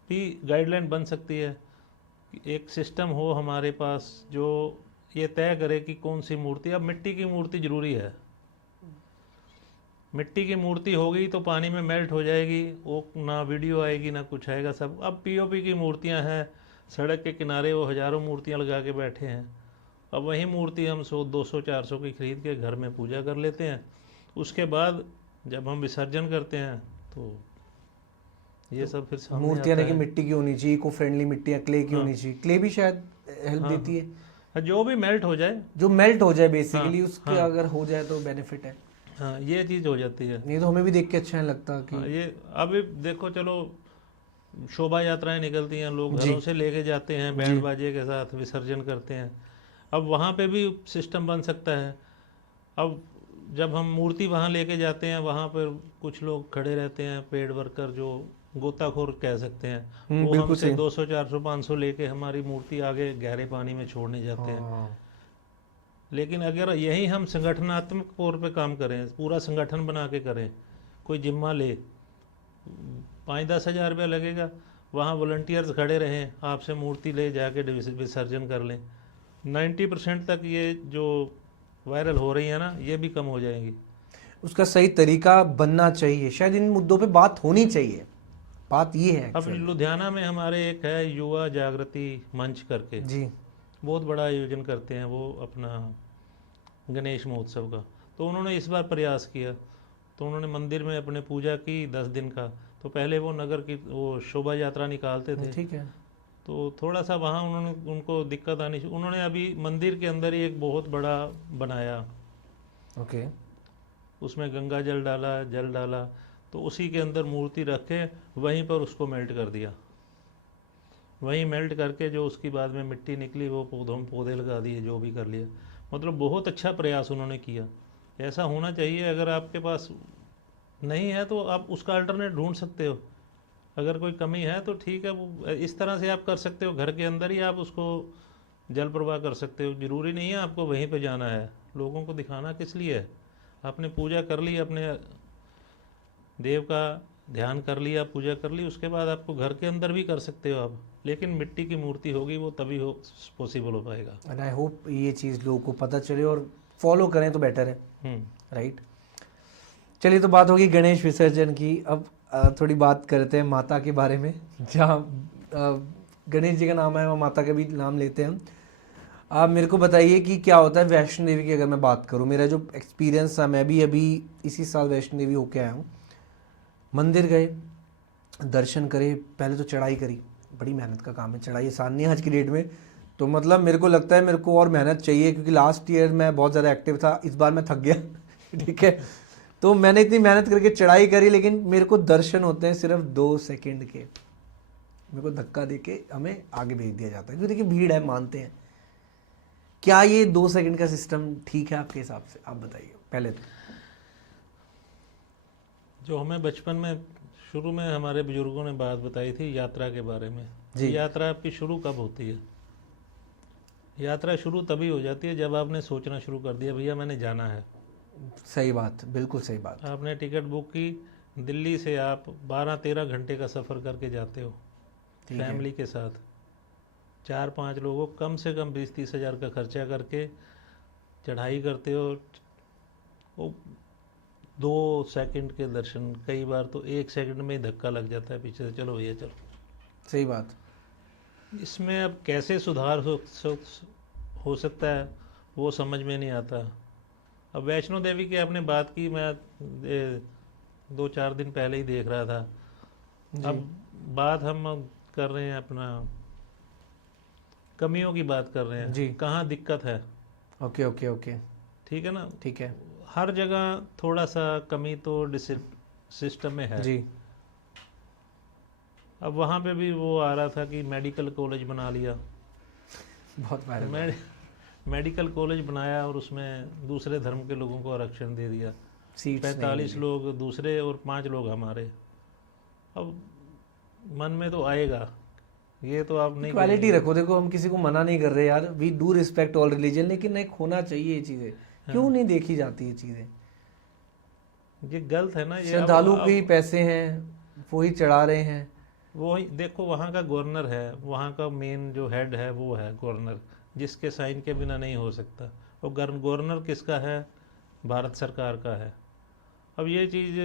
भी गाइडलाइन बन सकती है कि एक सिस्टम हो हमारे पास जो ये तय करे कि कौन सी मूर्ति। अब मिट्टी की मूर्ति जरूरी है, मिट्टी की मूर्ति होगी तो पानी में मेल्ट हो जाएगी, वो ना वीडियो आएगी ना कुछ आएगा सब। अब पीओपी की मूर्तियां हैं, सड़क के किनारे वो हज़ारों मूर्तियां लगा के बैठे हैं। अब वही मूर्ति हम 100 200 400 की खरीद के घर में पूजा कर लेते हैं, उसके बाद जब हम विसर्जन करते हैं तो ये सब फिर सामने मूर्तियां आता देखिए है। मिट्टी की होनी चाहिए, इको फ्रेंडली मिट्टियां, क्ले की होनी चाहिए। क्ले भी शायद हेल्प हाँ, देती है, जो भी मेल्ट हो जाए, जो मेल्ट हो जाए बेसिकली, हाँ, उसके हाँ, अगर हो जाए तो बेनिफिट है। हाँ, ये चीज़ हो जाती है। नहीं तो हमें भी देख के अच्छा नहीं लगता कि हाँ, ये अभी देखो, चलो शोभा यात्राएं निकलती हैं, लोग जी। घरों से लेके जाते हैं बैंड बाजे के साथ, विसर्जन करते हैं। अब वहाँ पे भी सिस्टम बन सकता है। अब जब हम मूर्ति वहाँ लेके जाते हैं, वहाँ पर कुछ लोग खड़े रहते हैं, पेड वर्कर जो गोताखोर कह सकते हैं, वो बिल्कुल हमसे सही। 200 400 500 लेके हमारी मूर्ति आगे गहरे पानी में छोड़ने जाते हैं। हाँ, लेकिन अगर यही हम संगठनात्मक तौर पे काम करें, पूरा संगठन बना के करें, कोई जिम्मा ले, 5-10 हज़ार रुपया लगेगा, वहाँ वॉलंटियर्स खड़े रहें, आपसे मूर्ति ले जाके विसर्जन कर लें, 90% तक ये जो वायरल हो रही है ना, ये भी कम हो जाएंगी। उसका सही तरीका बनना चाहिए, शायद इन मुद्दों पे बात होनी चाहिए। बात ये है अब actually। लुधियाना में हमारे एक है युवा जागृति मंच करके, जी, बहुत बड़ा आयोजन करते हैं वो अपना गणेश महोत्सव का। तो उन्होंने इस बार प्रयास किया, तो उन्होंने मंदिर में अपने पूजा की 10 दिन का। तो पहले वो नगर की वो शोभा यात्रा निकालते थे, ठीक है। तो थोड़ा सा वहाँ उनको दिक्कत आनी, उन्होंने अभी मंदिर के अंदर ही एक बहुत बड़ा बनाया, ओके, उसमें गंगा जल डाला, तो उसी के अंदर मूर्ति रख के वहीं पर उसको मेल्ट कर दिया। वहीं मेल्ट करके जो उसकी बाद में मिट्टी निकली, वो पौधे लगा दिए, जो भी कर लिया। मतलब बहुत अच्छा प्रयास उन्होंने किया। ऐसा होना चाहिए। अगर आपके पास नहीं है तो आप उसका अल्टरनेट ढूंढ सकते हो। अगर कोई कमी है तो ठीक है, वो इस तरह से आप कर सकते हो, घर के अंदर ही आप उसको जल प्रवाह कर सकते हो। ज़रूरी नहीं है आपको वहीं पे जाना है। लोगों को दिखाना किस लिए है? आपने पूजा कर ली, अपने देव का ध्यान कर लिया, पूजा कर ली, उसके बाद आपको घर के अंदर भी कर सकते हो आप। लेकिन मिट्टी की मूर्ति होगी, वो तभी पॉसिबल हो पाएगा। एंड आई होप ये चीज़ लोगों को पता चले और फॉलो करें तो बेटर है। राइट। चलिए, तो बात होगी गणेश विसर्जन की। अब थोड़ी बात करते हैं माता के बारे में। जहाँ गणेश जी का नाम है, वहाँ माता का भी नाम लेते हैं हम। आप मेरे को बताइए कि क्या होता है वैष्णो देवी की। अगर मैं बात करूँ, मेरा जो एक्सपीरियंस था, मैं भी अभी इसी साल वैष्णो देवी होके आया हूँ। मंदिर गए, दर्शन करे, पहले तो चढ़ाई करी। बड़ी मेहनत का काम है, चढ़ाई आसान नहीं है आज की डेट में। तो मतलब मेरे को लगता है मेरे को और मेहनत चाहिए, क्योंकि लास्ट ईयर मैं बहुत ज़्यादा एक्टिव था, इस बार मैं थक गया। ठीक है, तो मैंने इतनी मेहनत करके चढ़ाई करी, लेकिन मेरे को दर्शन होते हैं सिर्फ 2 सेकंड के। मेरे को धक्का दे के हमें आगे भेज दिया जाता है, क्योंकि देखिए भीड़ है, मानते हैं। क्या ये 2 सेकंड का सिस्टम ठीक है आपके हिसाब से? आप बताइए पहले तो। जो हमें बचपन में शुरू में हमारे बुजुर्गों ने बात बताई थी यात्रा के बारे में, जी। यात्रा आपकी शुरू कब होती है? यात्रा शुरू तभी हो जाती है जब आपने सोचना शुरू कर दिया भैया मैंने जाना है। सही बात, बिल्कुल सही बात। आपने टिकट बुक की, दिल्ली से आप 12-13 घंटे का सफ़र करके जाते हो ठीक है। फैमिली के साथ, 4-5 लोगों, कम से कम 20-30 हज़ार का खर्चा करके चढ़ाई करते हो। वो 2 सेकंड के दर्शन, कई बार तो 1 सेकंड में ही धक्का लग जाता है पीछे से, चलो भैया चलो। सही बात। इसमें अब कैसे सुधार हो सकता है वो समझ में नहीं आता। अब वैष्णो देवी की आपने बात की, मैं 2-4 दिन पहले ही देख रहा था। जी। अब बात हम कर रहे हैं अपना कमियों की बात कर रहे हैं जी। कहाँ दिक्कत है, ओके ओके ओके। ठीक है ना। ठीक है। हर जगह थोड़ा सा कमी तो सिस्टम में है। जी। अब वहाँ पे भी वो आ रहा था कि मेडिकल कॉलेज बना लिया, बहुत वायरल। मेडिकल कॉलेज बनाया और उसमें दूसरे धर्म के लोगों को आरक्षण दे दिया, सीट्स 45 लोग दूसरे और 5 लोग हमारे। अब मन में तो आएगा, ये तो आप नहीं क्वालिटी कहेंगे। रखो। देखो, हम किसी को मना नहीं कर रहे यार, we do respect all religion, लेकिन एक होना चाहिए ये चीज़ें। क्यों नहीं देखी जाती ये चीज़ें? ये गलत है ना। ये श्रद्धालु के ही पैसे हैं, वो ही चढ़ा रहे हैं। वो ही देखो, वहाँ का गवर्नर है, वहाँ का मेन जो हेड है वो है गवर्नर, जिसके साइन के बिना नहीं हो सकता। और गवर्नर किसका है? भारत सरकार का है। अब ये चीज़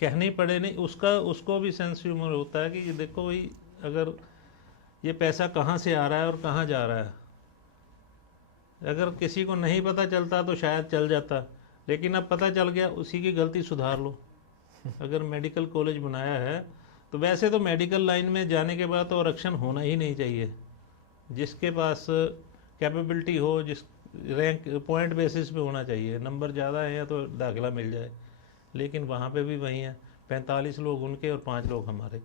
कहनी पड़े नहीं, उसको भी सेंस ह्यूमर होता है कि ये देखो भाई, अगर ये पैसा कहाँ से आ रहा है और कहाँ जा रहा है। अगर किसी को नहीं पता चलता तो शायद चल जाता, लेकिन अब पता चल गया, उसी की गलती सुधार लो। अगर मेडिकल कॉलेज बनाया है तो वैसे तो मेडिकल लाइन में जाने के बाद तो आरक्षण होना ही नहीं चाहिए। जिसके पास कैपेबिलिटी हो, जिस रैंक पॉइंट बेसिस पे होना चाहिए, नंबर ज़्यादा है तो दाखिला मिल जाए। लेकिन वहाँ पे भी वही है, 45 लोग उनके और 5 लोग हमारे।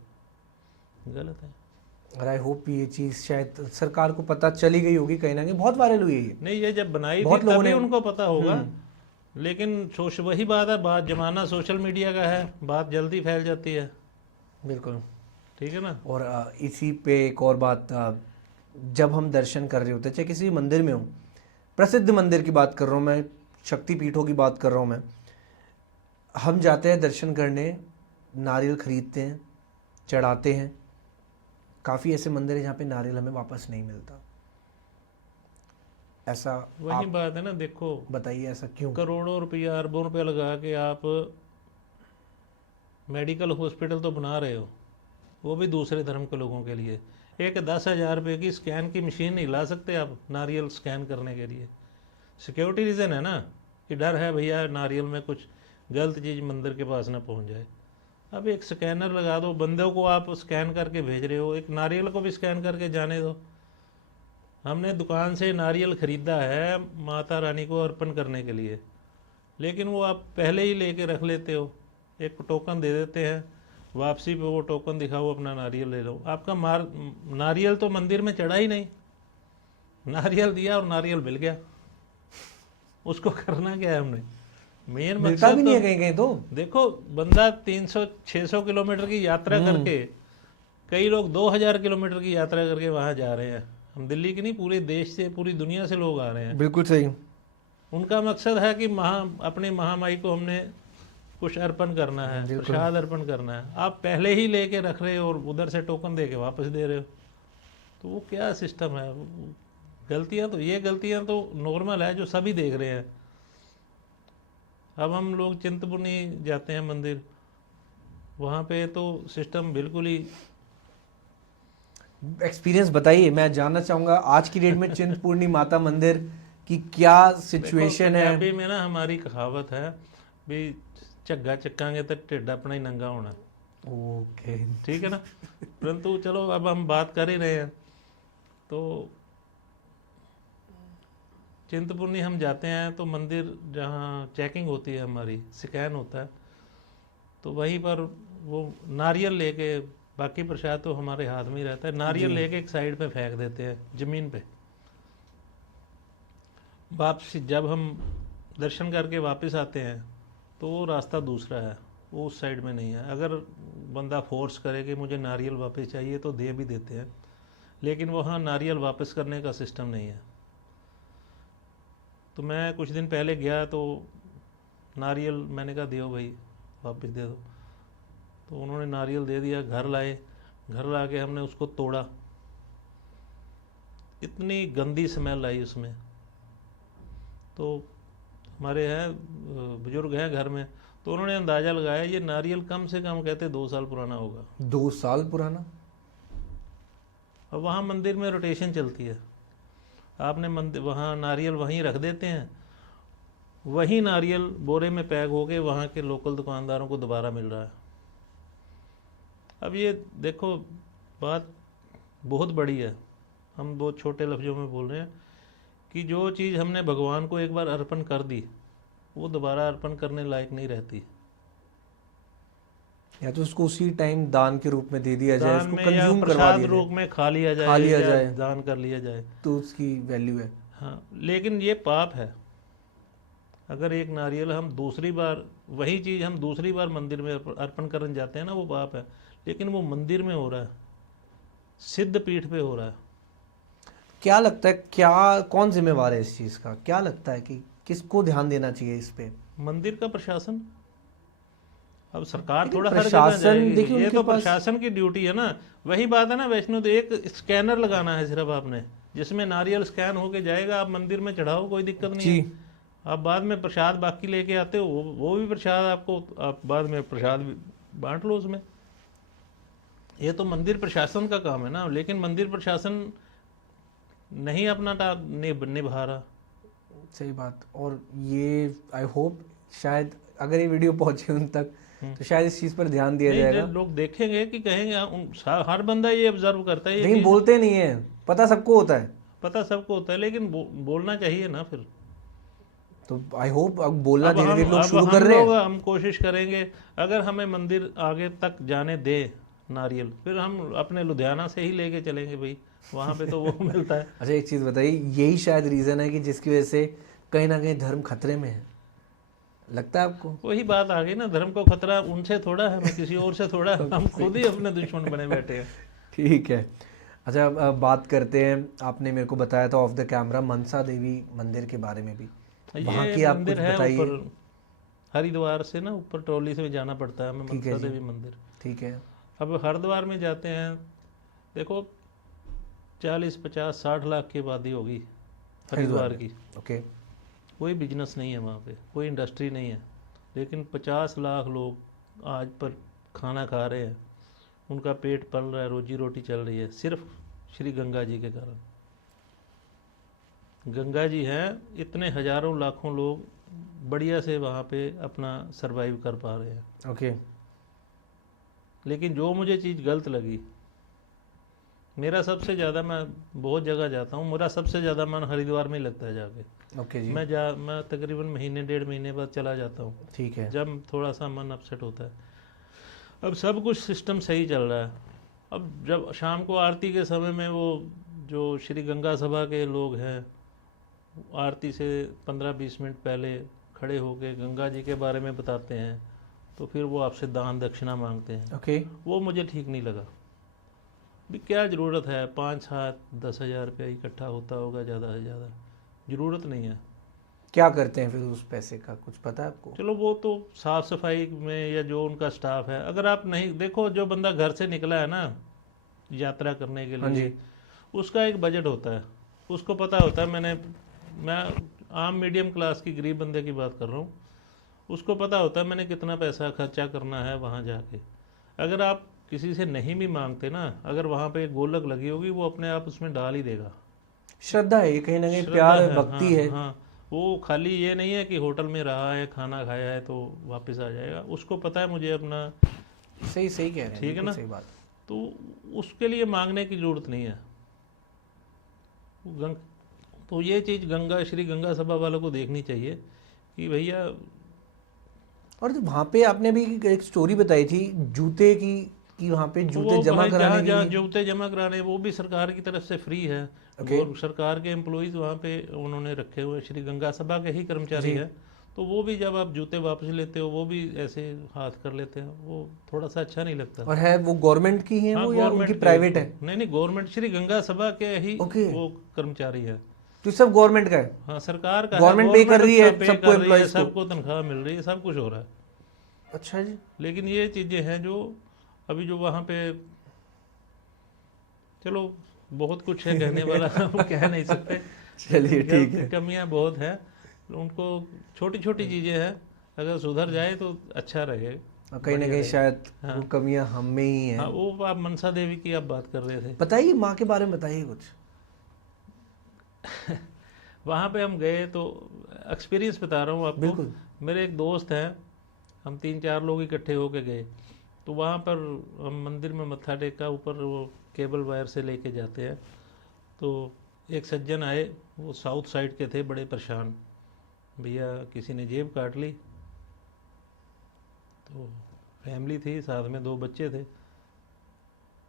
गलत है। और आई होप ये चीज़ शायद सरकार को पता चली गई होगी, कहीं ना कहीं बहुत वायरल हुई है ये। नहीं, ये जब बनाई थी बहुत लोगों तभी ने। उनको पता होगा, लेकिन वही बात है, बात जमाना सोशल मीडिया का है, बात जल्दी फैल जाती है। बिल्कुल। ठीक है ना। और इसी पे एक और बात, जब हम दर्शन कर रहे होते हैं, चाहे किसी भी मंदिर में हो, प्रसिद्ध मंदिर की बात कर रहा हूँ मैं, शक्तिपीठों की बात कर रहा हूँ मैं, हम जाते हैं दर्शन करने, नारियल खरीदते हैं, चढ़ाते हैं। काफ़ी ऐसे मंदिर हैं जहाँ पे नारियल हमें वापस नहीं मिलता। ऐसा वही आप बात है ना। देखो, बताइए ऐसा क्यों? करोड़ों रुपया, अरबों रुपया लगा के आप मेडिकल हॉस्पिटल तो बना रहे हो, वो भी दूसरे धर्म के लोगों के लिए। एक 10,000 रुपये की स्कैन की मशीन नहीं ला सकते आप नारियल स्कैन करने के लिए। सिक्योरिटी रीज़न है ना, कि डर है भैया नारियल में कुछ गलत चीज़ मंदिर के पास ना पहुंच जाए। अब एक स्कैनर लगा दो, बंदों को आप स्कैन करके भेज रहे हो, एक नारियल को भी स्कैन करके जाने दो। हमने दुकान से नारियल ख़रीदा है माता रानी को अर्पण करने के लिए, लेकिन वो आप पहले ही लेके रख लेते हो, एक टोकन दे देते हैं, वापसी पे वो टोकन दिखाओ, अपना नारियल ले लो। आपका नारियल तो मंदिर में चढ़ा ही नहीं, नारियल दिया और नारियल मिल गया। उसको करना क्या है हमने? मेन मिलता मकसद भी नहीं है तो कहीं कहीं तो। देखो, बंदा 300-600 किलोमीटर की यात्रा करके, कई लोग 2000 किलोमीटर की यात्रा करके वहाँ जा रहे हैं। हम दिल्ली की नहीं, पूरे देश से, पूरी दुनिया से लोग आ रहे हैं। बिल्कुल सही। उनका मकसद है कि अपने महामाई को हमने कुछ अर्पण करना है, प्रसाद अर्पण करना है। आप पहले ही लेके रख रहे हो और उधर से टोकन दे के वापस दे रहे हो, तो वो क्या सिस्टम है? गलतियाँ तो नॉर्मल है, जो सभी देख रहे हैं। अब हम लोग चिंतपूर्णी जाते हैं मंदिर, वहाँ पे तो सिस्टम बिल्कुल ही एक्सपीरियंस बताइए, मैं जानना चाहूंगा आज की डेट में चिंतपूर्णी माता मंदिर की क्या देखो, सिचुएशन है। पंजाबी में ना हमारी कहावत है भी झग्गा चक्कांगे तो ढिड अपना ही नंगा होना, ओके। ठीक है ना। परंतु चलो अब हम बात कर ही रहे हैं, तो चिंतपूर्णी हम जाते हैं तो मंदिर जहाँ चेकिंग होती है हमारी, स्कैन होता है, तो वहीं पर वो नारियल लेके, बाकी प्रसाद तो हमारे हाथ में ही रहता है, नारियल जी। लेके एक साइड पे फेंक देते हैं जमीन पे। वापसी जब हम दर्शन करके वापस आते हैं तो वो रास्ता दूसरा है, वो उस साइड में नहीं है। अगर बंदा फोर्स करे कि मुझे नारियल वापस चाहिए तो दे भी देते हैं, लेकिन वहाँ नारियल वापस करने का सिस्टम नहीं है। तो मैं कुछ दिन पहले गया तो नारियल मैंने कहा दियो भाई वापस दे दो, तो उन्होंने नारियल दे दिया। घर लाए, घर ला के हमने उसको तोड़ा, इतनी गंदी स्मेल आई उसमें। तो हमारे हैं बुजुर्ग हैं घर में, तो उन्होंने अंदाज़ा लगाया ये नारियल कम से कम कहते 2 साल पुराना होगा। 2 साल पुराना? अब वहाँ मंदिर में रोटेशन चलती है, आपने मंदिर वहाँ नारियल वहीं रख देते हैं, वही नारियल बोरे में पैक होके वहाँ के लोकल दुकानदारों को दोबारा मिल रहा है। अब ये देखो बात बहुत बड़ी है, हम बहुत छोटे लफ्ज़ों में बोल रहे हैं कि जो चीज़ हमने भगवान को एक बार अर्पण कर दी वो दोबारा अर्पण करने लायक नहीं रहती। या तो उसको उसी टाइम दान के रूप में दे दिया जाए, दान उसको में या कंज्यूम करवा प्रसाद दिया रूप जाए, में खा लिया खा जाए लिया या जाए, दान कर लिया जाए, तो उसकी वैल्यू है। हाँ, लेकिन ये पाप है। अगर एक नारियल हम दूसरी बार, वही चीज़ हम दूसरी बार मंदिर में अर्पण करने जाते हैं ना, वो पाप है। लेकिन वो मंदिर में हो रहा है, सिद्ध पीठ पे हो रहा है। क्या लगता है, क्या कौन जिम्मेवार है इस चीज का? क्या लगता है कि किसको ध्यान देना चाहिए इस पे? मंदिर का प्रशासन। अब सरकार लेकिन थोड़ा हर जगह प्रशासन जाएगी, देखिए ये उनके तो पास। प्रशासन की ड्यूटी है ना। वही बात है ना वैष्णो, तो एक स्कैनर लगाना है सिर्फ आपने, जिसमें नारियल स्कैन होके जाएगा, आप मंदिर में चढ़ाओ, कोई दिक्कत नहीं जी। है। आप बाद में प्रसाद बाकी लेके आते हो, वो भी प्रसाद आपको, आप बाद में प्रसाद भी बांट लो उसमें। ये तो मंदिर प्रशासन का काम है ना, लेकिन मंदिर प्रशासन नहीं अपना निभा रहा। सही बात। और ये आई होप शायद अगर ये वीडियो पहुंचे उन तक तो शायद इस चीज पर ध्यान दिया नहीं, जाएगा। लोग देखेंगे कि कहेंगे हर बंदा ये ऑब्जर्व करता है, ये लेकिन चीज़ बोलते नहीं है, पता सबको होता है। पता सबको होता है, लेकिन बोलना चाहिए ना फिर। तो आई होप अब बोलना अब धीरे हम धीरे लोग अब शुरू हम कर रहे लोग हैं। हम कोशिश करेंगे, अगर हमें मंदिर आगे तक जाने दे नारियल, फिर हम अपने लुधियाना से ही लेके चलेंगे भाई, वहाँ पे तो वो मिलता है। अच्छा एक चीज बताइए, यही शायद रीजन है कि जिसकी वजह से कहीं ना कहीं धर्म खतरे में है, लगता है आपको? वही बात आ गई ना, धर्म को खतरा उनसे थोड़ा है, मैं किसी और से थोड़ा, हम खुद ही अपने दुश्मन बने बैठे हैं। ठीक है। अच्छा अब बात करते हैं, आपने मेरे को बताया था of the camera Mansa Devi मंदिर के बारे में भी, वहाँ ये की आप मंदिर कुछ है बताइए। ऊपर हरिद्वार से ना, ऊपर ट्रॉली से भी जाना पड़ता है हमें, ठीक है मनसा जी। देवी मंदिर। ठीक है। अब हरिद्वार में जाते हैं, देखो 40-50-60 लाख की आबादी होगी हरिद्वार की। ओके। कोई बिजनेस नहीं है वहाँ पे, कोई इंडस्ट्री नहीं है, लेकिन 50 लाख लोग आज पर खाना खा रहे हैं, उनका पेट पल रहा है, रोजी रोटी चल रही है, सिर्फ श्री गंगा जी के कारण। गंगा जी हैं, इतने हजारों लाखों लोग बढ़िया से वहाँ पे अपना सरवाइव कर पा रहे हैं। ओके। लेकिन जो मुझे चीज़ गलत लगी, मेरा सबसे ज़्यादा, मैं बहुत जगह जाता हूँ, मेरा सबसे ज़्यादा मन हरिद्वार में ही लगता है जाके। ओके जी। मैं तकरीबन महीने 1.5 महीने बाद चला जाता हूँ, ठीक है। जब थोड़ा सा मन अपसेट होता है। अब सब कुछ सिस्टम सही चल रहा है। अब जब शाम को आरती के समय में वो जो श्री गंगा सभा के लोग हैं, आरती से 15-20 मिनट पहले खड़े होकर गंगा जी के बारे में बताते हैं, तो फिर वो आपसे दान दक्षिणा मांगते हैं। ओके। वो मुझे ठीक नहीं लगा। भी क्या ज़रूरत है, 5-7-10 हज़ार रुपया इकट्ठा होता होगा ज़्यादा से ज़्यादा, ज़रूरत नहीं है। क्या करते हैं फिर उस पैसे का, कुछ पता है आपको? चलो वो तो साफ़ सफाई में या जो उनका स्टाफ है, अगर आप नहीं देखो, जो बंदा घर से निकला है ना यात्रा करने के हाँ लिए, जी। उसका एक बजट होता है, उसको पता होता है। मैं आम मीडियम क्लास की गरीब बंदे की बात कर रहा हूँ, उसको पता होता है मैंने कितना पैसा खर्चा करना है वहाँ जाके। अगर आप किसी से नहीं भी मांगते ना, अगर वहाँ पे एक गोलक लगी होगी वो अपने आप उसमें डाल ही देगा। श्रद्धा है ये, कहीं ना कहीं श्रद्धा प्यार है, है, भक्ति हाँ है। हाँ। वो खाली ये नहीं है कि होटल में रहा है, खाना खाया है तो वापस आ जाएगा। उसको पता है मुझे अपना, सही सही कह रहे हैं, ठीक है बिल्कुल ना। सही बात। तो उसके लिए मांगने की जरूरत नहीं है। तो ये चीज़ गंगा, श्री गंगा सभा वालों को देखनी चाहिए कि भैया। और जो वहाँ पे आपने भी एक स्टोरी बताई थी जूते की, कि वहाँ पे जूते वो जमा भाई कराने जहाँ के जहाँ लिए। जूते जमा कराने, वो भी सरकार की तरफ से फ्री है। Okay. और सरकार के एम्प्लॉयज़ वहाँ पे उन्होंने रखे हुए, श्री गंगा सभा के ही कर्मचारी जी। है। तो वो भी जब आप जूते वापस लेते हो वो भी ऐसे हाथ कर लेते हैं, वो थोड़ा सा अच्छा नहीं लगता। और है वो गवर्नमेंट की है हाँ, वो या उनकी गवर्नमेंट प्राइवेट है? नहीं नहीं, गवर्नमेंट श्री गंगा सभा के ही Okay. वो कर्मचारी है। तो सब गवर्नमेंट का है? हाँ, सरकार का है, गवर्नमेंट पे कर रही है पे सबको, कर रही है, एम्प्लॉयज को? सबको तनख्वाह मिल रही है, सब कुछ हो रहा है। अच्छा जी। लेकिन ये चीज़ें हैं जो अभी जो वहाँ पे, चलो बहुत कुछ है कहने वाला, हम कह नहीं सकते। चलिए ठीक है। कमियां बहुत हैं, उनको छोटी छोटी चीज़ें हैं, अगर सुधर जाए तो अच्छा रहेगा। और कहीं ना कहीं शायद हाँ। वो कमियां हम में ही हैं। हाँ, वो आप मनसा देवी की आप बात कर रहे थे। बताइए माँ के बारे में, बताइए कुछ। वहाँ पे हम गए तो एक्सपीरियंस बता रहा हूँ आपको। बिल्कुल। मेरे एक दोस्त हैं, हम 3-4 लोग इकट्ठे होके गए। तो वहाँ पर हम मंदिर में मत्था टेका, ऊपर वो केबल वायर से लेके जाते हैं। तो एक सज्जन आए, वो साउथ साइड के थे, बड़े परेशान, भैया किसी ने जेब काट ली। तो फैमिली थी, साथ में 2 बच्चे थे।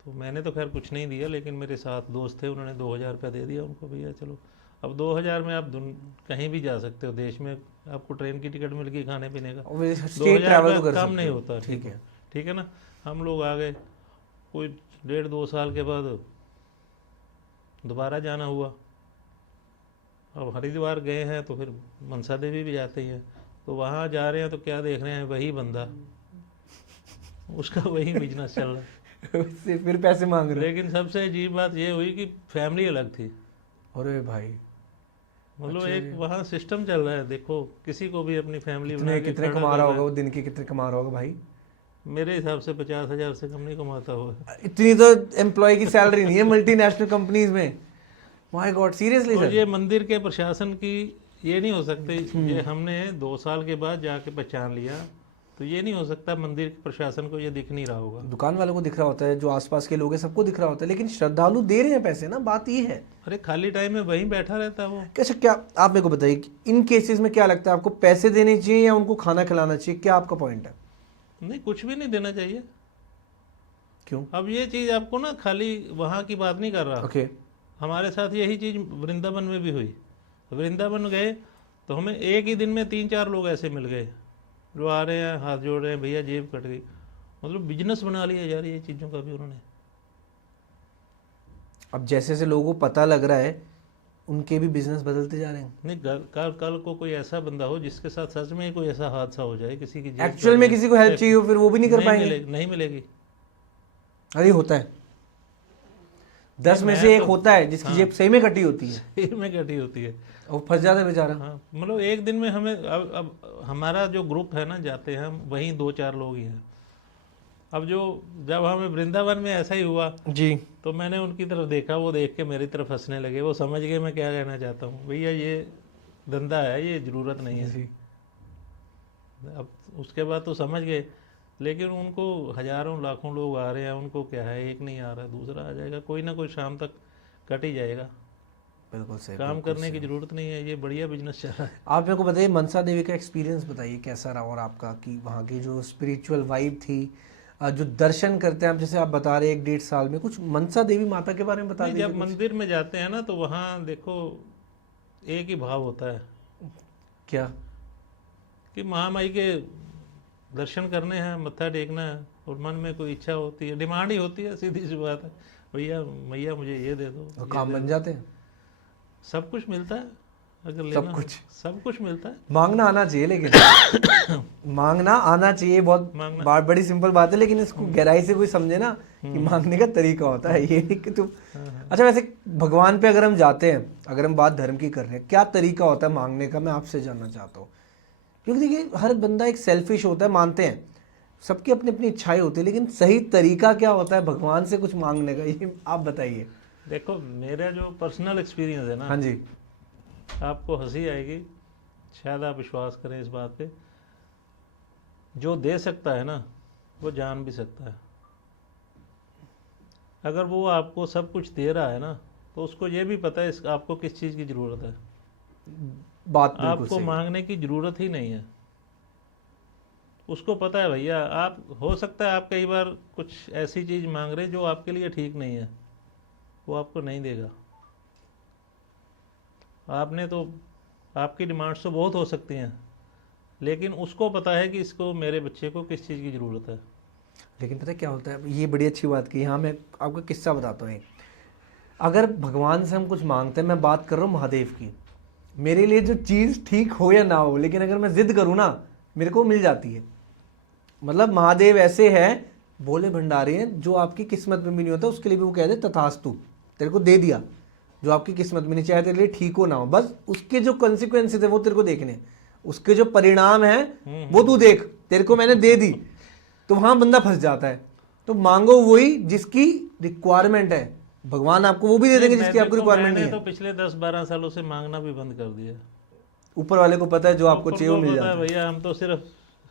तो मैंने तो खैर कुछ नहीं दिया, लेकिन मेरे साथ दोस्त थे, उन्होंने 2000 रुपया दे दिया उनको। भैया चलो, अब 2000 में आप कहीं भी जा सकते हो देश में, आपको ट्रेन की टिकट मिल गई, खाने पीने का, स्टेट ट्रैवल तो कर कम सकते नहीं हो। होता। ठीक है। ठीक है ना। हम लोग आ गए, कोई 1.5-2 साल के बाद दोबारा जाना हुआ। अब हरिद्वार गए हैं तो फिर मनसा देवी भी जाते ही हैं। तो वहाँ जा रहे हैं तो क्या देख रहे हैं, वही बंदा, उसका वही बिजनेस चल रहा है। उससे फिर पैसे मांग रहे लेकिन सबसे अजीब बात ये हुई कि फैमिली अलग थी। हो। अरे भाई, मतलब एक वहाँ सिस्टम चल रहा है, देखो किसी को भी अपनी फैमिली कितने कितने कमा रहा होगा वो, दिन के कितने कमा रहा होगा भाई? मेरे हिसाब से 50,000 से कम नहीं कमाता होगा। इतनी तो एम्प्लॉय की सैलरी नहीं है मल्टीनेशनल कंपनीज में। माय गॉड, सीरियसली और सर? ये मंदिर के प्रशासन की ये नहीं हो सकती, ये हमने 2 साल के बाद जाके पहचान लिया। तो ये नहीं हो सकता मंदिर के प्रशासन को ये दिख नहीं रहा होगा। दुकान वालों को दिख रहा होता है, जो आसपास के लोग हैं सबको दिख रहा होता है, लेकिन श्रद्धालु दे रहे हैं पैसे ना, बात ये है। अरे खाली टाइम में वहीं बैठा रहता है वो। कैसे, क्या आप मेरे को बताइए कि इन केसेस में क्या लगता है आपको, पैसे देने चाहिए या उनको खाना खिलाना चाहिए? क्या आपका पॉइंट है? नहीं, कुछ भी नहीं देना चाहिए। क्यों? अब ये चीज़ आपको ना, खाली वहाँ की बात नहीं कर रहा। ओके। हमारे साथ यही चीज़ वृंदावन में भी हुई। वृंदावन गए तो हमें एक ही दिन में 3-4 लोग ऐसे मिल गए जो आ रहे हैं, हाथ जोड़ रहे हैं, भैया जेब कट गई। मतलब बिजनेस बना लिया जा रही है चीज़ों का भी उन्होंने। अब जैसे जैसे लोगों को पता लग रहा है, उनके भी बिजनेस बदलते जा रहे हैं। नहीं, कल को कोई ऐसा बंदा हो जिसके साथ सच में कोई ऐसा हादसा हो जाए, किसी की जेब एक्चुअल में किसी को हेल्प चाहिए हो, फिर वो भी नहीं कर पाएंगे। नहीं मिलेगी। अरे होता है, 10 में से एक होता है जिसकी जेब सही में कटी होती है, सही में कटी होती है, वो फंस जाता है बेचारा। हाँ, मतलब एक दिन में हमें अब हमारा जो ग्रुप है ना, जाते हैं हम वहीं 2-4 लोग ही हैं। अब जब हमें वृंदावन में ऐसा ही हुआ जी, तो मैंने उनकी तरफ देखा, वो देख के मेरी तरफ हंसने लगे। वो समझ गए मैं क्या कहना चाहता हूँ। भैया ये धंधा है, ये ज़रूरत नहीं है। जी। अब उसके बाद तो समझ गए, लेकिन उनको हज़ारों लाखों लोग आ रहे हैं, उनको क्या है, एक नहीं आ रहा दूसरा आ जाएगा, कोई ना कोई शाम तक कट ही जाएगा। बिल्कुल सही। काम करने की ज़रूरत नहीं है, ये बढ़िया बिजनेस चल रहा है। आप मेरे को बताइए मनसा देवी का एक्सपीरियंस बताइए कैसा रहा, और आपका, कि वहाँ की जो स्पिरिचुअल वाइब थी, जो दर्शन करते हैं आप, जैसे आप बता रहे 1-1.5 साल में, कुछ मनसा देवी माता के बारे में बता दीजिए। जब मंदिर में जाते हैं ना तो वहाँ देखो एक ही भाव होता है, क्या? कि महामाई के दर्शन करने हैं, मत्था टेकना है, और मन में कोई इच्छा होती है, डिमांड ही होती है, सीधी सी बात है, भैया मैया मुझे ये दे दो, और काम बन जाते हैं। सब कुछ मिलता है। अगर लेना सब कुछ, सब कुछ मिलता है। मांगना आना चाहिए, लेकिन मांगना आना चाहिए, बहुत बड़ी सिंपल बात है, लेकिन इसको गहराई से कोई समझे ना कि मांगने का तरीका होता है, ये नहीं कि तुम। अच्छा, वैसे भगवान पे अगर हम जाते हैं, अगर हम बात धर्म की कर रहे हैं, क्या तरीका होता है मांगने का, मैं आपसे जानना चाहता हूँ क्योंकि देखिए हर बंदा एक सेल्फिश होता है, मानते हैं, सबकी अपनी अपनी इच्छाएं होती है, लेकिन सही तरीका क्या होता है भगवान से कुछ मांगने का, ये आप बताइए। देखो मेरा जो पर्सनल एक्सपीरियंस है ना, हाँ जी। आपको हंसी आएगी, शायद आप विश्वास करें इस बात पे, जो दे सकता है ना वो जान भी सकता है। अगर वो आपको सब कुछ दे रहा है ना, तो उसको ये भी पता है आपको किस चीज़ की ज़रूरत है। बात बिल्कुल आपको सही है। मांगने की ज़रूरत ही नहीं है, उसको पता है भैया। आप हो सकता है आप कई बार कुछ ऐसी चीज़ मांग रहे जो आपके लिए ठीक नहीं है, वो आपको नहीं देगा। आपने तो, आपकी डिमांड्स तो बहुत हो सकती हैं, लेकिन उसको पता है कि इसको, मेरे बच्चे को किस चीज़ की ज़रूरत है। लेकिन पता है क्या होता है, ये बड़ी अच्छी बात की। हाँ, मैं आपको किस्सा बताता हूँ एक। अगर भगवान से हम कुछ मांगते हैं, मैं बात कर रहा हूँ महादेव की, मेरे लिए जो चीज़ ठीक हो या ना हो, लेकिन अगर मैं जिद करूँ ना, मेरे को मिल जाती है। मतलब महादेव ऐसे हैं, भोले भंडारी हैं, जो आपकी किस्मत में भी नहीं होता उसके लिए भी वो कह दे तथास्तु, तेरे को दे दिया। जो आपकी किस्मत में नहीं, चाहे तेरे लिए ठीक हो ना हो, बस उसके जो कॉन्सिक्वेंसेज है वो तेरे को देखने, उसके जो परिणाम हैं वो तू देख, तेरे को मैंने दे दी। तो वहां बंदा फंस जाता है। तो मांगो वही जिसकी रिक्वायरमेंट है, भगवान आपको वो भी दे नहीं, देंगे मैं जिसकी आपको देखो, रिक्वायरमेंट नहीं मैंने तो है। पिछले 10-12 सालों से मांगना भी बंद कर दिया। ऊपर वाले को पता है जो आपको ऊपर चाहिए वो को मिल पता है जाता है, भैया, हम तो सिर्फ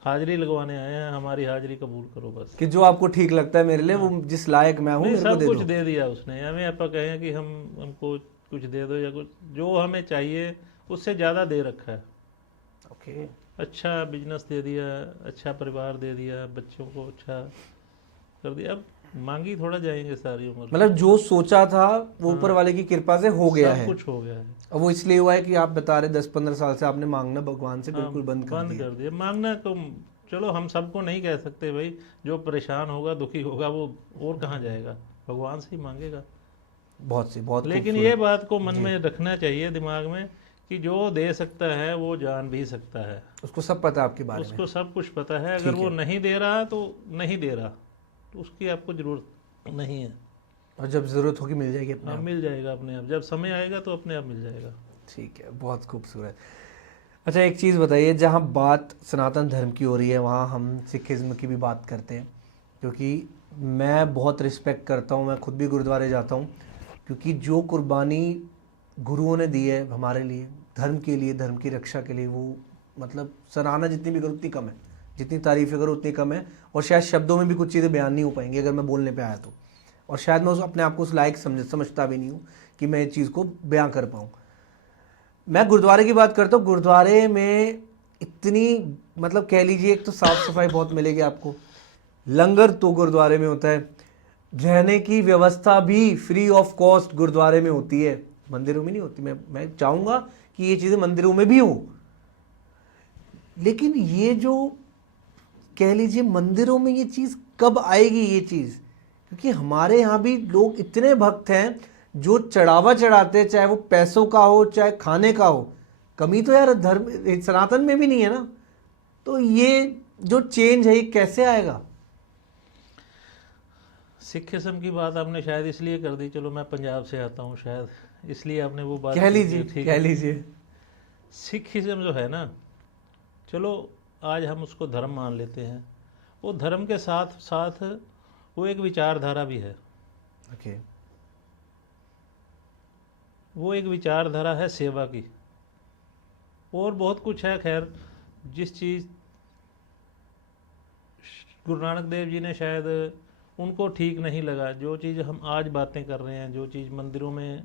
हाजिरी लगवाने आए हैं, हमारी हाजिरी कबूल करो बस। कि जो आपको ठीक लगता है मेरे लिए, हाँ, वो जिस लायक मैं हूं नहीं, मेरे को सब दे कुछ दो। दे दिया उसने। हमें आप कहें कि हमको कुछ दे दो, या कुछ जो हमें चाहिए उससे ज़्यादा दे रखा है। ओके। अच्छा बिजनेस दे दिया, अच्छा परिवार दे दिया, बच्चों को अच्छा कर दिया। अब मांगी थोड़ा जाएंगे सारी उम्र। मतलब जो सोचा था वो ऊपर हाँ, वाले की कृपा से हो गया सब है। कुछ हो गया है। और वो इसलिए हुआ है कि आप बता रहे 10-15 साल से आपने मांगना भगवान से हाँ, बिल्कुल बंद कर बंद दिया। कर दिया मांगना तो। चलो हम सबको नहीं कह सकते भाई, जो परेशान होगा दुखी होगा वो और कहाँ जाएगा, भगवान से ही मांगेगा। बहुत सी, बहुत लेकिन ये खूबसूरत। बात को मन जी। में रखना चाहिए दिमाग में, कि जो दे सकता है वो जान भी सकता है। उसको सब पता है आपके बारे में। उसको सब कुछ पता है। अगर ठीक वो है। नहीं दे रहा तो नहीं दे रहा, तो उसकी आपको ज़रूरत नहीं है। और जब जरूरत होगी मिल जाएगी अपने हाँ, आप। मिल जाएगा अपने आप, जब समय आएगा तो अपने आप मिल जाएगा। ठीक है, बहुत खूबसूरत। अच्छा एक चीज़ बताइए, जहाँ बात सनातन धर्म की हो रही है वहाँ हम सिखिज़्म की भी बात करते हैं, क्योंकि मैं बहुत रिस्पेक्ट करता हूँ, मैं खुद भी गुरुद्वारे जाता हूँ, क्योंकि जो कुर्बानी गुरुओं ने दी है हमारे लिए, धर्म के लिए, धर्म की रक्षा के लिए, वो मतलब सराहना जितनी भी करो उतनी कम है, जितनी तारीफ़ें करो उतनी कम है। और शायद शब्दों में भी कुछ चीज़ें बयान नहीं हो पाएंगी अगर मैं बोलने पे आया तो। और शायद मैं उस अपने आप को उस लायक समझता भी नहीं हूँ कि मैं इस चीज़ को बयां कर पाऊँ। मैं गुरुद्वारे की बात करता हूँ, गुरुद्वारे में इतनी, मतलब कह लीजिए, एक तो साफ़ सफाई बहुत मिलेगी आपको, लंगर तो गुरुद्वारे में होता है, रहने की व्यवस्था भी फ्री ऑफ कॉस्ट गुरुद्वारे में होती है, मंदिरों में नहीं होती। मैं चाहूँगा कि ये चीज़ें मंदिरों में भी हो, लेकिन ये जो कह लीजिए मंदिरों में ये चीज़ कब आएगी ये चीज़, क्योंकि हमारे यहाँ भी लोग इतने भक्त हैं जो चढ़ावा चढ़ाते हैं, चाहे वो पैसों का हो चाहे खाने का हो। कमी तो यार धर्म सनातन में भी नहीं है ना। तो ये जो चेंज है ये कैसे आएगा? सिखिज्म की बात आपने शायद इसलिए कर दी, चलो मैं पंजाब से आता हूँ, शायद इसलिए आपने वो बात कह की लीजिए, थी, ठीक कह है। लीजिए। सिखिज्म जो है ना, चलो आज हम उसको धर्म मान लेते हैं, वो धर्म के साथ साथ वो एक विचारधारा भी है। ओके। वो एक विचारधारा है सेवा की, और बहुत कुछ है। खैर, जिस चीज़ गुरु नानक देव जी ने शायद उनको ठीक नहीं लगा, जो चीज़ हम आज बातें कर रहे हैं, जो चीज़ मंदिरों में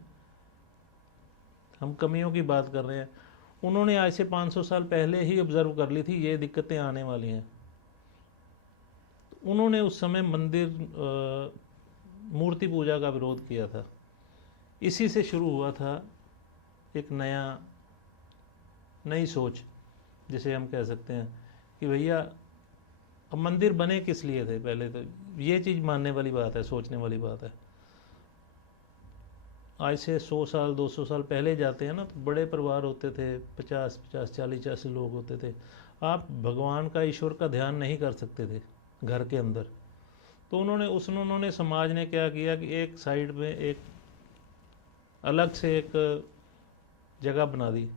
हम कमियों की बात कर रहे हैं, उन्होंने आज से 500 साल पहले ही ऑब्जर्व कर ली थी ये दिक्कतें आने वाली हैं। उन्होंने उस समय मंदिर मूर्ति पूजा का विरोध किया था। इसी से शुरू हुआ था एक नई सोच, जिसे हम कह सकते हैं कि भैया अब मंदिर बने किस लिए थे। पहले तो ये चीज़ मानने वाली बात है, सोचने वाली बात है। आज से 100 साल 200 साल पहले जाते हैं ना, तो बड़े परिवार होते थे, 50-50 40-40 लोग होते थे। आप भगवान का, ईश्वर का ध्यान नहीं कर सकते थे घर के अंदर। तो उन्होंने समाज ने क्या किया कि एक साइड में एक अलग से एक जगह बना दी,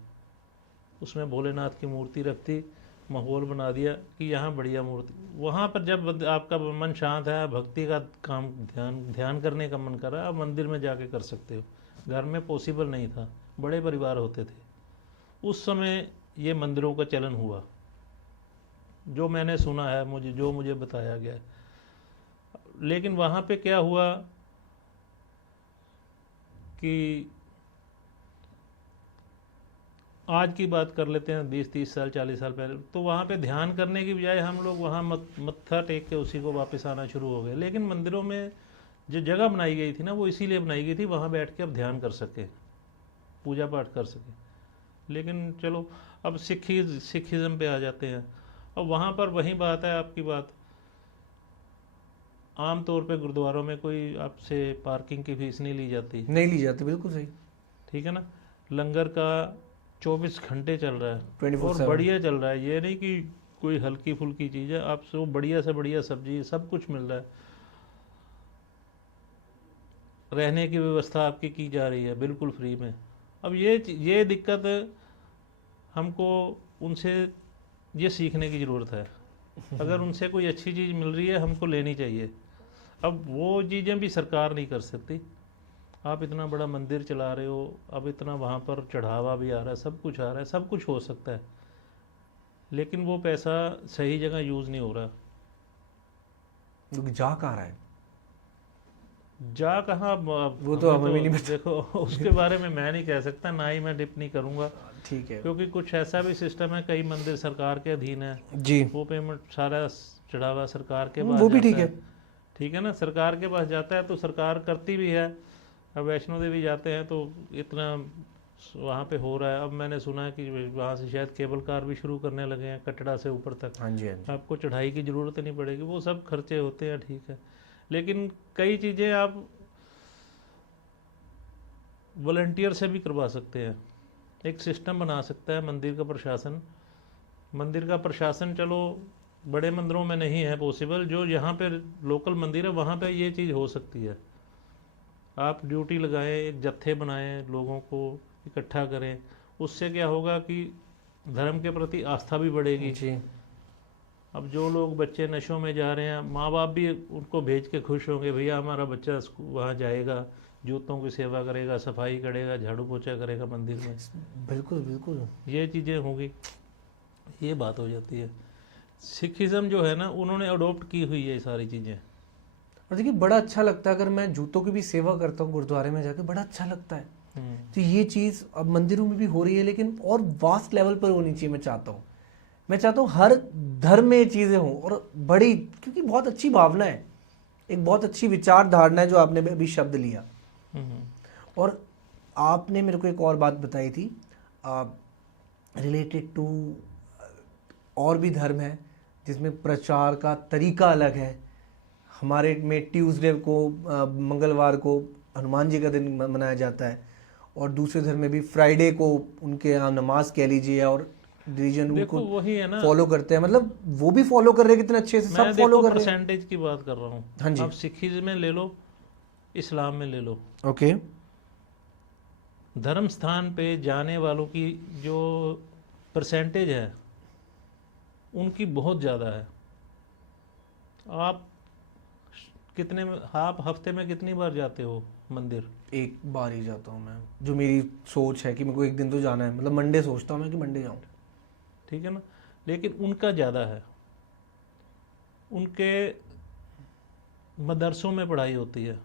उसमें भोलेनाथ की मूर्ति रख दी, माहौल बना दिया कि यहाँ बढ़िया मूर्ति। वहाँ पर जब आपका मन शांत है, भक्ति का काम, ध्यान करने का मन कर रहा है, आप मंदिर में जाके कर सकते हो। घर में पॉसिबल नहीं था, बड़े परिवार होते थे उस समय। ये मंदिरों का चलन हुआ, जो मैंने सुना है, मुझे बताया गया है। लेकिन वहाँ पे क्या हुआ कि आज की बात कर लेते हैं, 20-30 साल 40 साल पहले, तो वहाँ पे ध्यान करने की बजाय हम लोग वहाँ मत्था टेक के उसी को वापस आना शुरू हो गए। लेकिन मंदिरों में जो जगह बनाई गई थी ना, वो इसीलिए बनाई गई थी वहाँ बैठ के अब ध्यान कर सके, पूजा पाठ कर सके। लेकिन चलो अब सिखिज़म पे आ जाते हैं। अब वहाँ पर वही बात है, आपकी बात, आम तौर पे गुरुद्वारों में कोई आपसे पार्किंग की फीस नहीं ली जाती, बिल्कुल सही। ठीक है ना। लंगर का 24 घंटे चल रहा है 24/7 और बढ़िया चल रहा है। ये नहीं कि कोई हल्की फुल्की चीज़ है, आपसे बढ़िया से बढ़िया सब्जी सब कुछ मिल रहा है। रहने की व्यवस्था आपकी की जा रही है बिल्कुल फ्री में। अब ये दिक्कत हमको उनसे ये सीखने की ज़रूरत है। अगर उनसे कोई अच्छी चीज़ मिल रही है, हमको लेनी चाहिए। अब वो चीज़ें भी सरकार नहीं कर सकती। आप इतना बड़ा मंदिर चला रहे हो, अब इतना वहाँ पर चढ़ावा भी आ रहा है, सब कुछ आ रहा है, सब कुछ हो सकता है, लेकिन वो पैसा सही जगह यूज़ नहीं हो रहा। जा कहाँ रहा है, जा कहाँ, वो तो हमें भी नहीं पता। देखो उसके बारे में मैं नहीं कह सकता, ना ही मैं टिप्पणी करूँगा, ठीक है। क्योंकि कुछ ऐसा भी सिस्टम है, कई मंदिर सरकार के अधीन है जी, वो पेमेंट सारा चढ़ावा सरकार के पास वो भी जाता ठीक है। ठीक है ना, सरकार के पास जाता है तो सरकार करती भी है। अब वैष्णो देवी जाते हैं तो इतना वहाँ पे हो रहा है। अब मैंने सुना है कि वहाँ से शायद केबल कार भी शुरू करने लगे हैं, कटरा से ऊपर तक। हाँ जी, हाँ जी। आपको चढ़ाई की ज़रूरत नहीं पड़ेगी, वो सब खर्चे होते हैं, ठीक है। लेकिन कई चीज़ें आप वॉलंटियर से भी करवा सकते हैं। एक सिस्टम बना सकता है मंदिर का प्रशासन। मंदिर का प्रशासन चलो बड़े मंदिरों में नहीं है पॉसिबल, जो यहाँ पे लोकल मंदिर है वहाँ पे ये चीज़ हो सकती है। आप ड्यूटी लगाएं, एक जत्थे बनाएं, लोगों को इकट्ठा करें, उससे क्या होगा कि धर्म के प्रति आस्था भी बढ़ेगी जी। अब जो लोग बच्चे नशों में जा रहे हैं, माँ बाप भी उनको भेज के खुश होंगे, भैया हमारा बच्चा वहाँ जाएगा, जूतों की सेवा करेगा, सफाई करेगा, झाड़ू पोछा करेगा मंदिर में। बिल्कुल बिल्कुल, ये चीज़ें होंगी, ये बात हो जाती है। सिखिज़म जो है ना, उन्होंने अडोप्ट की हुई है ये सारी चीज़ें। और देखिए बड़ा अच्छा लगता है, अगर मैं जूतों की भी सेवा करता हूँ गुरुद्वारे में जाके, बड़ा अच्छा लगता है। तो ये चीज़ अब मंदिरों में भी हो रही है, लेकिन और वास्ट लेवल पर होनी चाहिए। मैं चाहता हूँ हर धर्म में ये चीज़ें हों, और बड़ी, क्योंकि बहुत अच्छी भावना है, एक बहुत अच्छी विचारधारणा है जो आपने अभी शब्द लिया। और आपने मेरे को एक और बात बताई थी रिलेटेड टू और भी धर्म है जिसमें प्रचार का तरीका अलग है। हमारे में ट्यूसडे को मंगलवार को हनुमान जी का दिन मनाया जाता है, और दूसरे धर्म में भी फ्राइडे को उनके यहाँ नमाज कह लीजिए, और रिलीजन उनको वही है ना, फॉलो करते हैं। मतलब वो भी फॉलो कर रहे हैं कितने अच्छे से, सब फॉलो कर रहे हैं। परसेंटेज की बात कर रहा हूँ। हाँ जी। आप सिखिज़म में ले लो, इस्लाम में ले लो, ओके। धर्म स्थान पे जाने वालों की जो परसेंटेज है उनकी बहुत ज़्यादा है। आप आप हफ्ते में कितनी बार जाते हो मंदिर? एक बार ही जाता हूँ मैं, जो मेरी सोच है कि मेरे को एक दिन तो जाना है, मतलब मंडे सोचता हूँ मैं कि मंडे जाऊँ, ठीक है ना। लेकिन उनका ज़्यादा है, उनके मदरसों में पढ़ाई होती है,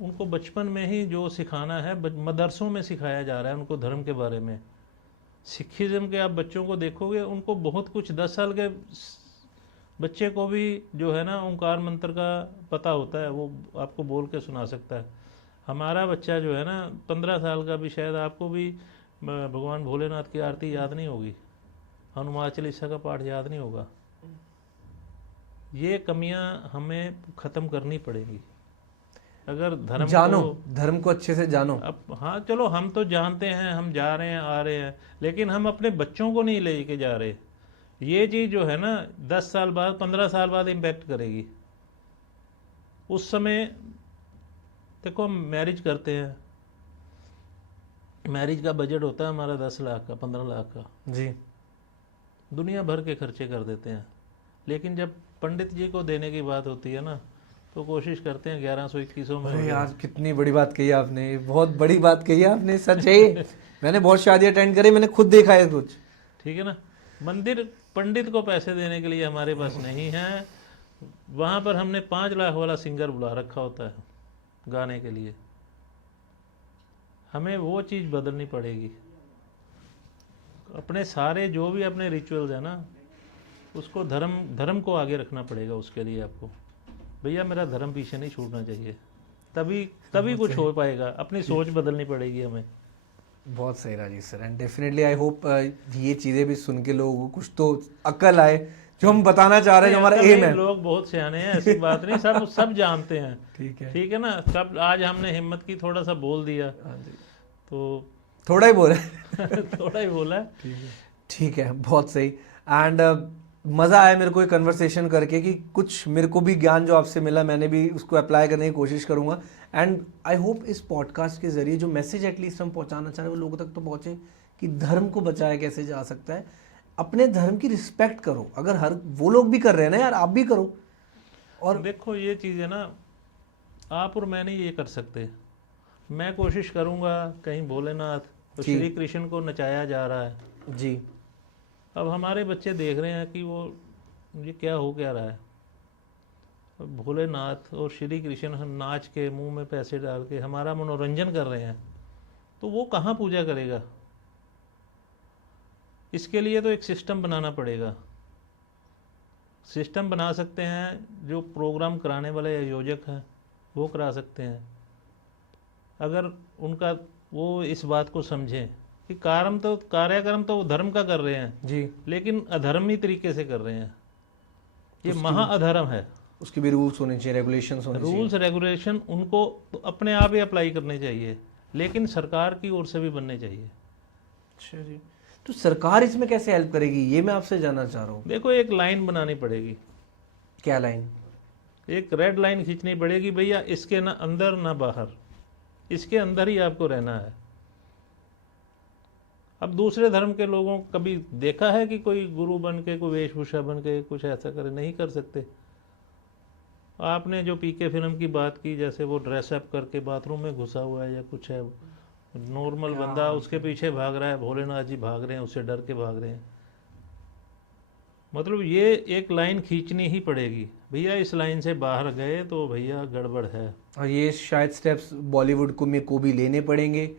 उनको बचपन में ही जो सिखाना है मदरसों में सिखाया जा रहा है उनको धर्म के बारे में। सिखिज़म के आप बच्चों को देखोगे, उनको बहुत कुछ, 10 साल के बच्चे को भी जो है ना ओंकार मंत्र का पता होता है, वो आपको बोल के सुना सकता है। हमारा बच्चा जो है ना 15 साल का भी, शायद आपको भी भगवान भोलेनाथ की आरती याद नहीं होगी, हनुमान चालीसा का पाठ याद नहीं होगा। ये कमियां हमें ख़त्म करनी पड़ेंगी अगर धर्म जानो, धर्म को अच्छे से जानो। अब हाँ चलो, हम तो जानते हैं, हम जा रहे हैं आ रहे हैं, लेकिन हम अपने बच्चों को नहीं लेके जा रहे। ये चीज़ जो है ना 10 साल बाद 15 साल बाद इम्पैक्ट करेगी। उस समय देखो हम मैरिज करते हैं, मैरिज का बजट होता है हमारा 10 लाख का, 15 लाख का जी। दुनिया भर के खर्चे कर देते हैं, लेकिन जब पंडित जी को देने की बात होती है ना तो कोशिश करते हैं 1100-2100 में हो अरे जाए। यार कितनी बड़ी बात कही आपने, ये बहुत बड़ी बात कही आपने, सच है ये। मैंने बहुत शादी अटेंड करी, मैंने खुद देखा है कुछ। ठीक है ना, मंदिर पंडित को पैसे देने के लिए हमारे पास नहीं है, वहाँ पर हमने 5 लाख वाला सिंगर बुला रखा होता है गाने के लिए। हमें वो चीज़ बदलनी पड़ेगी, अपने सारे जो भी अपने रिचुअल्स है ना उसको धर्म को आगे रखना पड़ेगा। उसके लिए आपको भैया मेरा धर्म पीछे नहीं छूटना चाहिए, तभी कुछ हो पाएगा। अपनी सोच बदलनी पड़ेगी हमें। बहुत सही Rajesh sir, and definitely I hope ये चीज़ें भी सुन के लोगों को कुछ तो अक्ल आए जो हम बताना चाह रहे हैं, जो हमारा एम है। लोग बहुत सियाने हैं, ऐसी बात नहीं, सब जानते हैं। ठीक है ना, कब आज हमने हिम्मत की, थोड़ा सा बोल दिया, तो थोड़ा ही बोला है। थोड़ा ही बोला है। ठीक है, बहुत सही। एंड मज़ा आया मेरे को ये कन्वर्सेशन करके कि कुछ मेरे को भी ज्ञान जो आपसे मिला मैंने भी उसको अप्लाई करने की कोशिश करूँगा। एंड आई होप इस पॉडकास्ट के ज़रिए जो मैसेज एटलीस्ट हम पहुँचाना चाह रहे हैं वो लोगों तक तो पहुँचे कि धर्म को बचाया कैसे जा सकता है। अपने धर्म की रिस्पेक्ट करो, अगर हर वो लोग भी कर रहे हैं ना यार, आप भी करो। और देखो ये चीज़ है ना, आप और मैं नहीं ये कर सकते। मैं कोशिश करूँगा, कहीं भोलेनाथ तो श्री कृष्ण को नचाया जा रहा है जी, अब हमारे बच्चे देख रहे हैं कि वो ये क्या हो क्या रहा है। भोलेनाथ और श्री कृष्ण नाच के मुंह में पैसे डाल के हमारा मनोरंजन कर रहे हैं, तो वो कहाँ पूजा करेगा। इसके लिए तो एक सिस्टम बनाना पड़ेगा। सिस्टम बना सकते हैं, जो प्रोग्राम कराने वाले आयोजक हैं वो करा सकते हैं, अगर उनका वो इस बात को समझें कि कार्यक्रम तो वो धर्म का कर रहे हैं जी, लेकिन अधर्मी तरीके से कर रहे हैं, ये महा अधर्म है। उसके भी रूल्स होने चाहिए, रेगुलेशंस होने चाहिए। रूल्स रेगुलेशन उनको तो अपने आप ही अप्लाई करने चाहिए, लेकिन सरकार की ओर से भी बनने चाहिए। अच्छा जी, तो सरकार इसमें कैसे हेल्प करेगी, ये मैं आपसे जानना चाह रहा हूँ। देखो एक लाइन बनानी पड़ेगी। क्या लाइन? एक रेड लाइन खींचनी पड़ेगी, भैया इसके ना अंदर ना बाहर, इसके अंदर ही आपको रहना है। अब दूसरे धर्म के लोगों को कभी देखा है कि कोई गुरु बन के, कोई वेशभूषा बन के कुछ ऐसा करे? नहीं कर सकते। आपने जो पीके फिल्म की बात की, जैसे वो ड्रेसअप करके बाथरूम में घुसा हुआ है या कुछ है, नॉर्मल बंदा उसके पीछे भाग रहा है, भोलेनाथ जी भाग रहे हैं, उससे डर के भाग रहे हैं। मतलब ये एक लाइन खींचनी ही पड़ेगी, भैया इस लाइन से बाहर गए तो भैया गड़बड़ है। और ये शायद स्टेप्स बॉलीवुड को भी लेने पड़ेंगे,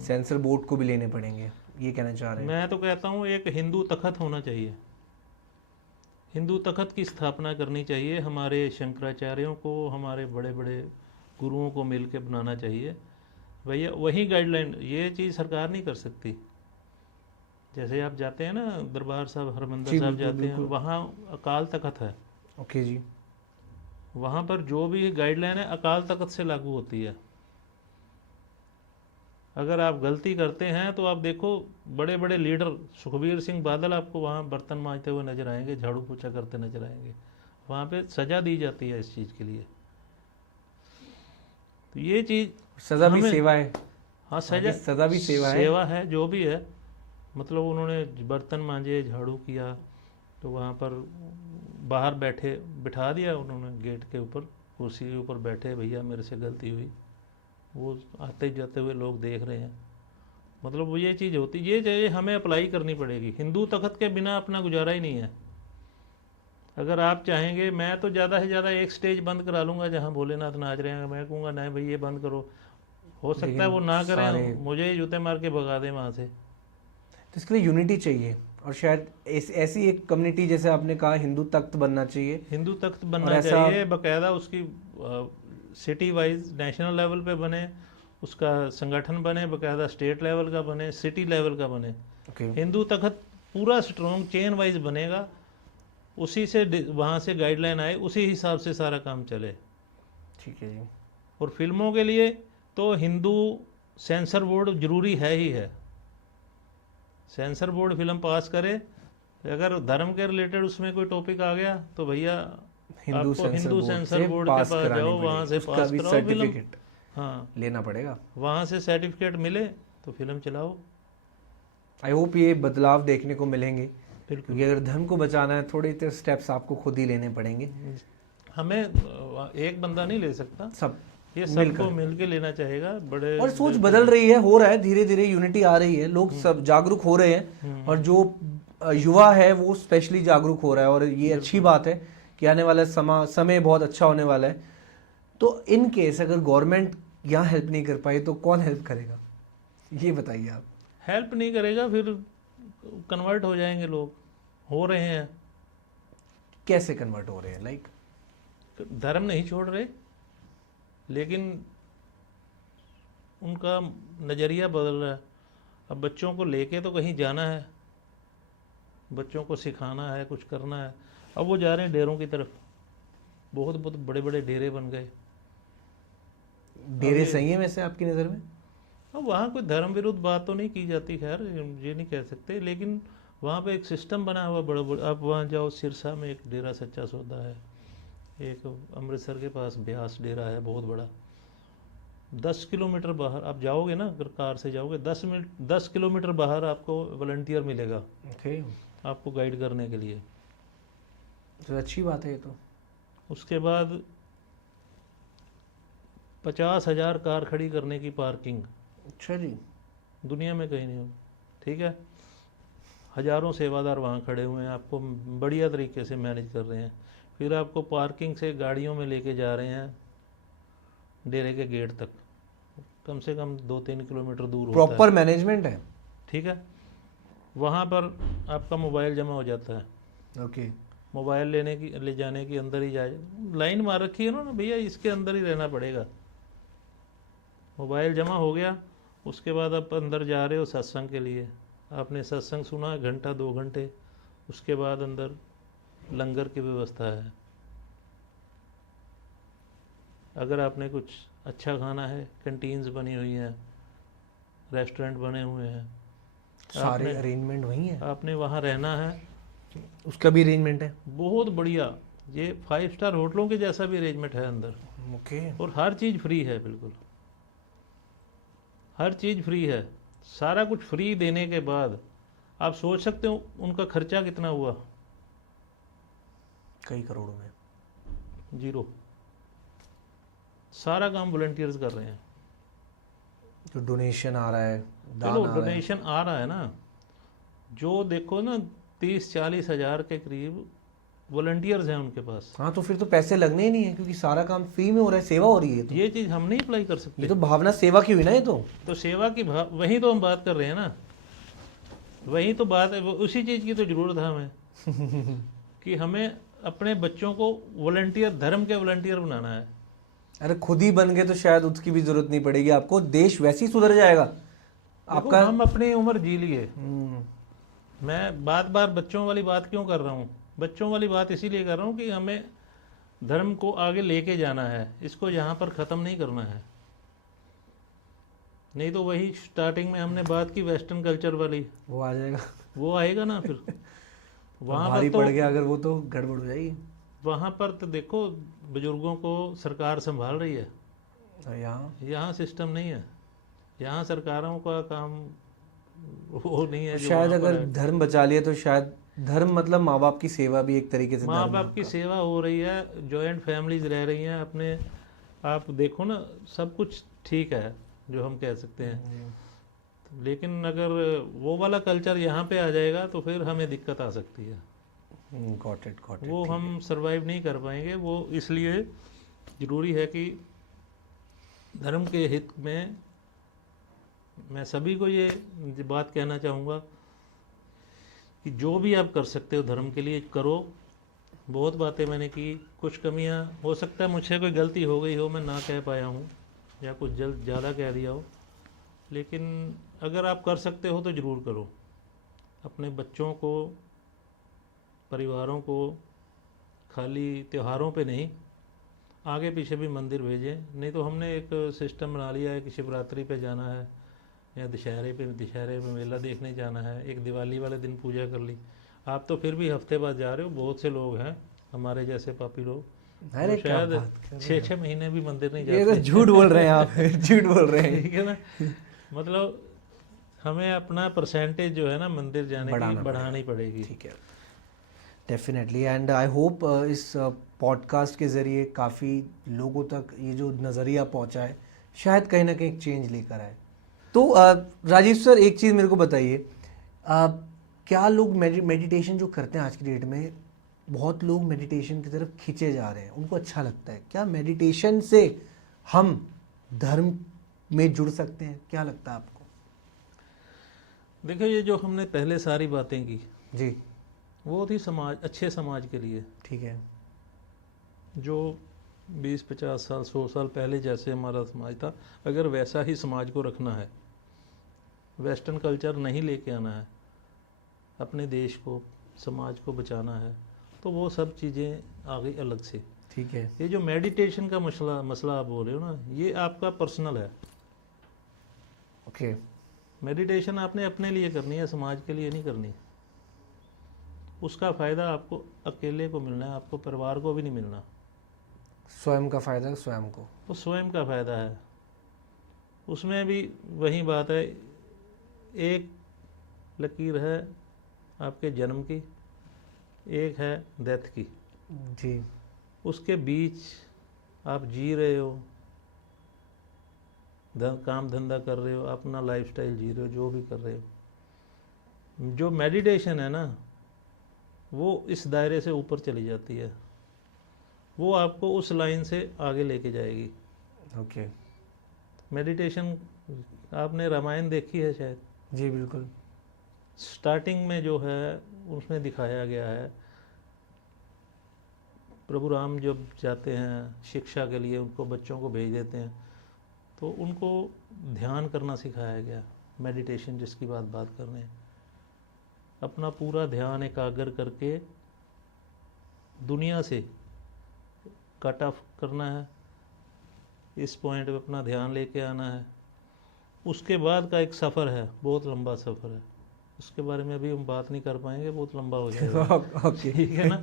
सेंसर बोर्ड को भी लेने पड़ेंगे, ये कहना चाह रहे हैं। मैं तो कहता हूँ एक हिंदू तखत होना चाहिए, हिंदू तखत की स्थापना करनी चाहिए। हमारे शंकराचार्यों को, हमारे बड़े बड़े गुरुओं को मिल के बनाना चाहिए। भैया वही गाइडलाइन, ये चीज़ सरकार नहीं कर सकती। जैसे आप जाते हैं ना दरबार साहब, हरमंदिर साहब जाते हैं, वहाँ अकाल तखत है। ओके जी, वहाँ पर जो भी गाइडलाइन है अकाल तखत से लागू होती है। अगर आप गलती करते हैं तो आप देखो बड़े बड़े लीडर, सुखबीर सिंह बादल आपको वहाँ बर्तन मांजते हुए नजर आएंगे, झाड़ू पोछा करते नजर आएंगे, वहाँ पे सज़ा दी जाती है इस चीज़ के लिए। तो ये चीज़ सज़ा भी सेवा है। हाँ, सज़ा भी सेवा है, जो भी है। मतलब उन्होंने बर्तन मांजे, झाड़ू किया, तो वहाँ पर बाहर बिठा दिया उन्होंने गेट के ऊपर, कुर्सी के ऊपर बैठे, भैया मेरे से गलती हुई। वो आते जाते हुए लोग देख रहे हैं। मतलब वो ये चीज़ होती, ये चीज़ हमें अप्लाई करनी पड़ेगी। हिंदू तखत के बिना अपना गुजारा ही नहीं है। अगर आप चाहेंगे, मैं तो ज़्यादा से ज़्यादा एक स्टेज बंद करा लूँगा जहाँ भोलेनाथ नाच रहे हैं, मैं कहूँगा नहीं भाई ये बंद करो। हो सकता है वो ना करें, मुझे ही जूते मार के भगा दें वहाँ से। तो इसके लिए यूनिटी चाहिए, और शायद ऐसी एक कम्युनिटी, जैसे आपने कहा, हिंदू तख्त बनना चाहिए। हिंदू तख्त बनना चाहिए, बाकायदा उसकी सिटी वाइज नेशनल लेवल पे बने, उसका संगठन बने, बाकायदा स्टेट लेवल का बने, सिटी लेवल का बने। हिंदू तख्त पूरा स्ट्रॉन्ग चेन वाइज बनेगा, उसी से वहाँ से गाइडलाइन आए, उसी हिसाब से सारा काम चले। ठीक है जी। और फिल्मों के लिए तो हिंदू सेंसर बोर्ड जरूरी है ही है। सेंसर बोर्ड फिल्म पास करे, अगर धर्म के रिलेटेड उसमें कोई टॉपिक आ गया तो भैया हिंदू सेंसर बोर्ड के पास जाओ, वहाँ से पास कराओ फिल्म। हाँ, लेना पड़ेगा, वहाँ से सर्टिफिकेट मिले तो फिल्म चलाओ। आई होप ये बदलाव देखने को मिलेंगे, बिल्कुल। क्योंकि अगर धर्म को बचाना है थोड़े इतने स्टेप्स आपको खुद ही लेने पड़ेंगे, हमें एक बंदा नहीं ले सकता, सब ये सबको मिलके लेना चाहेगा। बड़े और सोच बदल रही है, हो रहा है धीरे धीरे, यूनिटी आ रही है, लोग सब जागरूक हो रहे हैं और जो युवा है वो स्पेशली जागरूक हो रहा है और ये अच्छी बात है कि आने वाला समय बहुत अच्छा होने वाला है। तो इन केस अगर गवर्नमेंट यहाँ हेल्प नहीं कर पाई तो कौन हेल्प करेगा, ये बताइए आप। हेल्प नहीं करेगा फिर कन्वर्ट हो जाएंगे लोग, हो रहे हैं। कैसे कन्वर्ट हो रहे हैं? लाइक धर्म नहीं छोड़ रहे, लेकिन उनका नज़रिया बदल रहा है। अब बच्चों को लेके तो कहीं जाना है, बच्चों को सिखाना है, कुछ करना है। अब वो जा रहे हैं डेरों की तरफ, बहुत बहुत बड़े बड़े डेरे बन गए। डेरे सही है वैसे आपकी नज़र में? अब वहाँ कोई धर्म विरुद्ध बात तो नहीं की जाती, खैर ये नहीं कह सकते, लेकिन वहाँ पे एक सिस्टम बना हुआ बड़ा बड़ा। आप वहाँ जाओ, सिरसा में एक डेरा सच्चा सौदा है, एक अमृतसर के पास ब्यास डेरा है बहुत बड़ा। 10 किलोमीटर बाहर आप जाओगे ना, अगर कार से जाओगे 10 किलोमीटर बाहर आपको वॉलंटियर मिलेगा, ओके, आपको गाइड करने के लिए। तो अच्छी बात है ये तो। उसके बाद 50,000 कार खड़ी करने की पार्किंग, अच्छा जी, दुनिया में कहीं नहीं हो। ठीक है, हजारों सेवादार वहाँ खड़े हुए हैं, आपको बढ़िया तरीके से मैनेज कर रहे हैं। फिर आपको पार्किंग से गाड़ियों में लेके जा रहे हैं डेरे के गेट तक, कम से कम 2-3 किलोमीटर दूर होता है। प्रॉपर मैनेजमेंट है। ठीक है, वहाँ पर आपका मोबाइल जमा हो जाता है। ओके, मोबाइल ले जाने की अंदर ही जाए, लाइन मार रखी है ना भैया, इसके अंदर ही रहना पड़ेगा। मोबाइल जमा हो गया, उसके बाद आप अंदर जा रहे हो सत्संग के लिए, आपने सत्संग सुना 1-2 घंटे, उसके बाद अंदर लंगर की व्यवस्था है। अगर आपने कुछ अच्छा खाना है, कैंटीन्स बनी हुई हैं, रेस्टोरेंट बने हुए हैं, सारे अरेंजमेंट वही है। आपने वहाँ रहना है, उसका भी अरेंजमेंट है। बहुत बढ़िया, ये 5 स्टार होटलों के जैसा भी अरेंजमेंट है अंदर। ओके, और हर चीज़ फ्री है, बिल्कुल हर चीज़ फ्री है। सारा कुछ फ्री देने के बाद आप सोच सकते हो उनका खर्चा कितना हुआ? कई करोड़ों में। 0। सारा काम वॉलंटियर्स कर रहे हैं। तो डोनेशन आ रहा है, दान चलो आ रहा है। डोनेशन आ रहा है ना, जो देखो ना 30-40 हज़ार के करीब वॉलंटियर्स हैं उनके पास। हाँ, तो फिर तो पैसे लगने ही नहीं है क्योंकि सारा काम फ्री में हो रहा है, सेवा हो रही है। तो ये चीज़ हम नहीं अप्लाई कर सकते। ये तो भावना सेवा की हुई ना, ये तो सेवा की वही तो हम बात कर रहे हैं ना, वही तो बात है। उसी चीज़ की तो ज़रूरत है हमें कि हमें अपने बच्चों को वॉलंटियर, धर्म के वॉलंटियर बनाना है। अरे खुद ही बन गए तो शायद उसकी भी जरूरत नहीं पड़ेगी आपको, देश वैसे ही सुधर जाएगा आपका। हम अपनी उम्र जी लिए। हम्म, मैं बार बार बच्चों वाली बात क्यों कर रहा हूँ? बच्चों वाली बात इसीलिए कर रहा हूँ कि हमें धर्म को आगे लेके जाना है, इसको यहाँ पर ख़त्म नहीं करना है। नहीं तो वही स्टार्टिंग में हमने बात की वेस्टर्न कल्चर वाली, वो आ जाएगा। वो आएगा ना फिर वहाँ भारी पर। पड़ तो गया अगर वो, तो गड़बड़ हो जाएगी। वहाँ पर तो देखो बुजुर्गों को सरकार संभाल रही है, तो यहाँ सिस्टम नहीं है। यहाँ सरकारों का काम वो नहीं है। जो शायद वहाँ पर अगर है। धर्म बचा लिया तो शायद धर्म मतलब माँ बाप की सेवा भी एक तरीके से माँ धर्म है बाप की आपका। सेवा हो रही है, जॉइंट फैमिलीज रह रही हैं अपने। आप देखो ना, सब कुछ ठीक है जो हम कह सकते हैं, लेकिन अगर वो वाला कल्चर यहाँ पे आ जाएगा तो फिर हमें दिक्कत आ सकती है। Got it, got it. वो हम सरवाइव नहीं कर पाएंगे। वो इसलिए ज़रूरी है कि धर्म के हित में मैं सभी को ये बात कहना चाहूँगा कि जो भी आप कर सकते हो धर्म के लिए करो। बहुत बातें मैंने की, कुछ कमियां हो सकता है मुझसे कोई गलती हो गई हो, मैं ना कह पाया हूँ या कुछ ज़्यादा कह दिया हो, लेकिन अगर आप कर सकते हो तो ज़रूर करो। अपने बच्चों को, परिवारों को खाली त्योहारों पे नहीं, आगे पीछे भी मंदिर भेजें। नहीं तो हमने एक सिस्टम बना लिया है कि शिवरात्रि पे जाना है या दशहरे में मेला देखने जाना है, एक दिवाली वाले दिन पूजा कर ली। आप तो फिर भी हफ्ते बाद जा रहे हो, बहुत से लोग हैं हमारे जैसे पापी लोग, अरे वो क्या शायद बात कर रहे 6-6 महीने भी मंदिर नहीं हैं। ये तो जाते। झूठ बोल रहे हैं आप। झूठ बोल रहे हैं। ठीक है ना, मतलब हमें अपना परसेंटेज जो है ना मंदिर जाने की बढ़ानी पड़ेगी। ठीक है, डेफिनेटली। एंड आई होप इस पॉडकास्ट के ज़रिए काफ़ी लोगों तक ये जो नज़रिया पहुंचा है शायद कहीं ना कहीं चेंज लेकर आए। तो राजीव सर, एक चीज़ मेरे को बताइए, क्या लोग मेडिटेशन जो करते हैं आज की डेट में, बहुत लोग मेडिटेशन की तरफ खींचे जा रहे हैं, उनको अच्छा लगता है, क्या मेडिटेशन से हम धर्म में जुड़ सकते हैं? क्या लगता है आपको? देखो, ये जो हमने पहले सारी बातें की जी, वो थी समाज, अच्छे समाज के लिए। ठीक है। जो 20-50 साल 100 साल पहले जैसे हमारा समाज था, अगर वैसा ही समाज को रखना है, वेस्टर्न कल्चर नहीं लेके आना है, अपने देश को समाज को बचाना है, तो वो सब चीज़ें आ गई अलग से। ठीक है। ये जो मेडिटेशन का मसला आप बोल रहे हो ना, ये आपका पर्सनल है। ओके। मेडिटेशन आपने अपने लिए करनी है, समाज के लिए नहीं करनी। उसका फ़ायदा आपको अकेले को मिलना है, आपको परिवार को भी नहीं मिलना। स्वयं का फायदा स्वयं को। वो स्वयं का फ़ायदा है। उसमें भी वही बात है, एक लकीर है आपके जन्म की, एक है डेथ की। जी। उसके बीच आप जी रहे हो, काम धंधा कर रहे हो, अपना लाइफस्टाइल जी रहे हो, जो भी कर रहे हो। जो मेडिटेशन है ना, वो इस दायरे से ऊपर चली जाती है, वो आपको उस लाइन से आगे लेके जाएगी। ओके। मेडिटेशन, आपने रामायण देखी है शायद। जी बिल्कुल। स्टार्टिंग में जो है उसमें दिखाया गया है, प्रभु राम जब जाते हैं शिक्षा के लिए, उनको बच्चों को भेज देते हैं, तो उनको ध्यान करना सिखाया गया। मेडिटेशन जिसकी बात कर रहे हैं, अपना पूरा ध्यान एकाग्र करके दुनिया से कट ऑफ करना है, इस पॉइंट पे अपना ध्यान लेके आना है। उसके बाद का एक सफ़र है, बहुत लंबा सफ़र है, उसके बारे में अभी हम बात नहीं कर पाएंगे, बहुत लंबा हो जाएगा। ओके। ठीक है ना।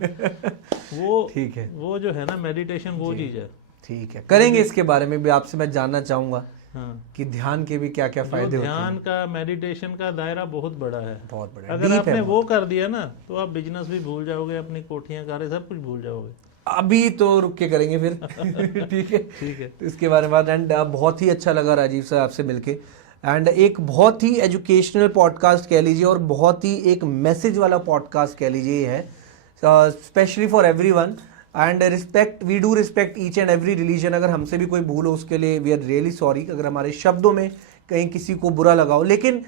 वो ठीक है। वो जो है ना मेडिटेशन, वो चीज़ है। ठीक है, करेंगे इसके बारे में भी आपसे मैं जानना चाहूँगा हाँ, कि ध्यान के भी क्या क्या जो फायदे होते ध्यान हैं। का, मेडिटेशन का दायरा बहुत बड़ा है। बहुत बड़ा, अगर डीप आपने है वो कर दिया ना, तो आप बिजनेस भी भूल जाओगे, अपनी कोठियाँ कारें सब कुछ भूल जाओगे। अभी तो रुक के करेंगे फिर। ठीक है। ठीक है। तो इसके बारे में बात, एंड बहुत ही अच्छा लगा राजीव सर आपसे मिलके, एंड एक बहुत ही एजुकेशनल पॉडकास्ट कह लीजिए और बहुत ही एक मैसेज वाला पॉडकास्ट कह लीजिए ये है, especially for everyone. And respect, we do respect each and every religion. अगर हमसे भी कोई भूल हो उसके लिए वी आर रियली सॉरी, अगर हमारे शब्दों में कहीं किसी को बुरा लगा हो, लेकिन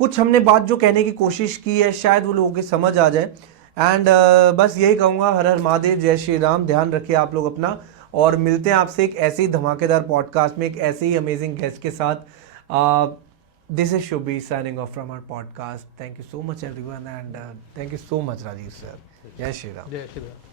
कुछ हमने बात जो कहने की कोशिश की है शायद वो लोगों के समझ आ जाए। एंड बस यही कहूँगा, हर हर महादेव, जय श्री राम। ध्यान रखिए आप लोग अपना, और मिलते हैं आपसे एक ऐसे ही धमाकेदार पॉडकास्ट में एक ऐसे ही अमेजिंग गेस्ट के साथ। This is Shubhi signing off from our podcast. Thank you so much everyone, and thank you so much Rajiv sir. जय श्री राम। जय श्री राम।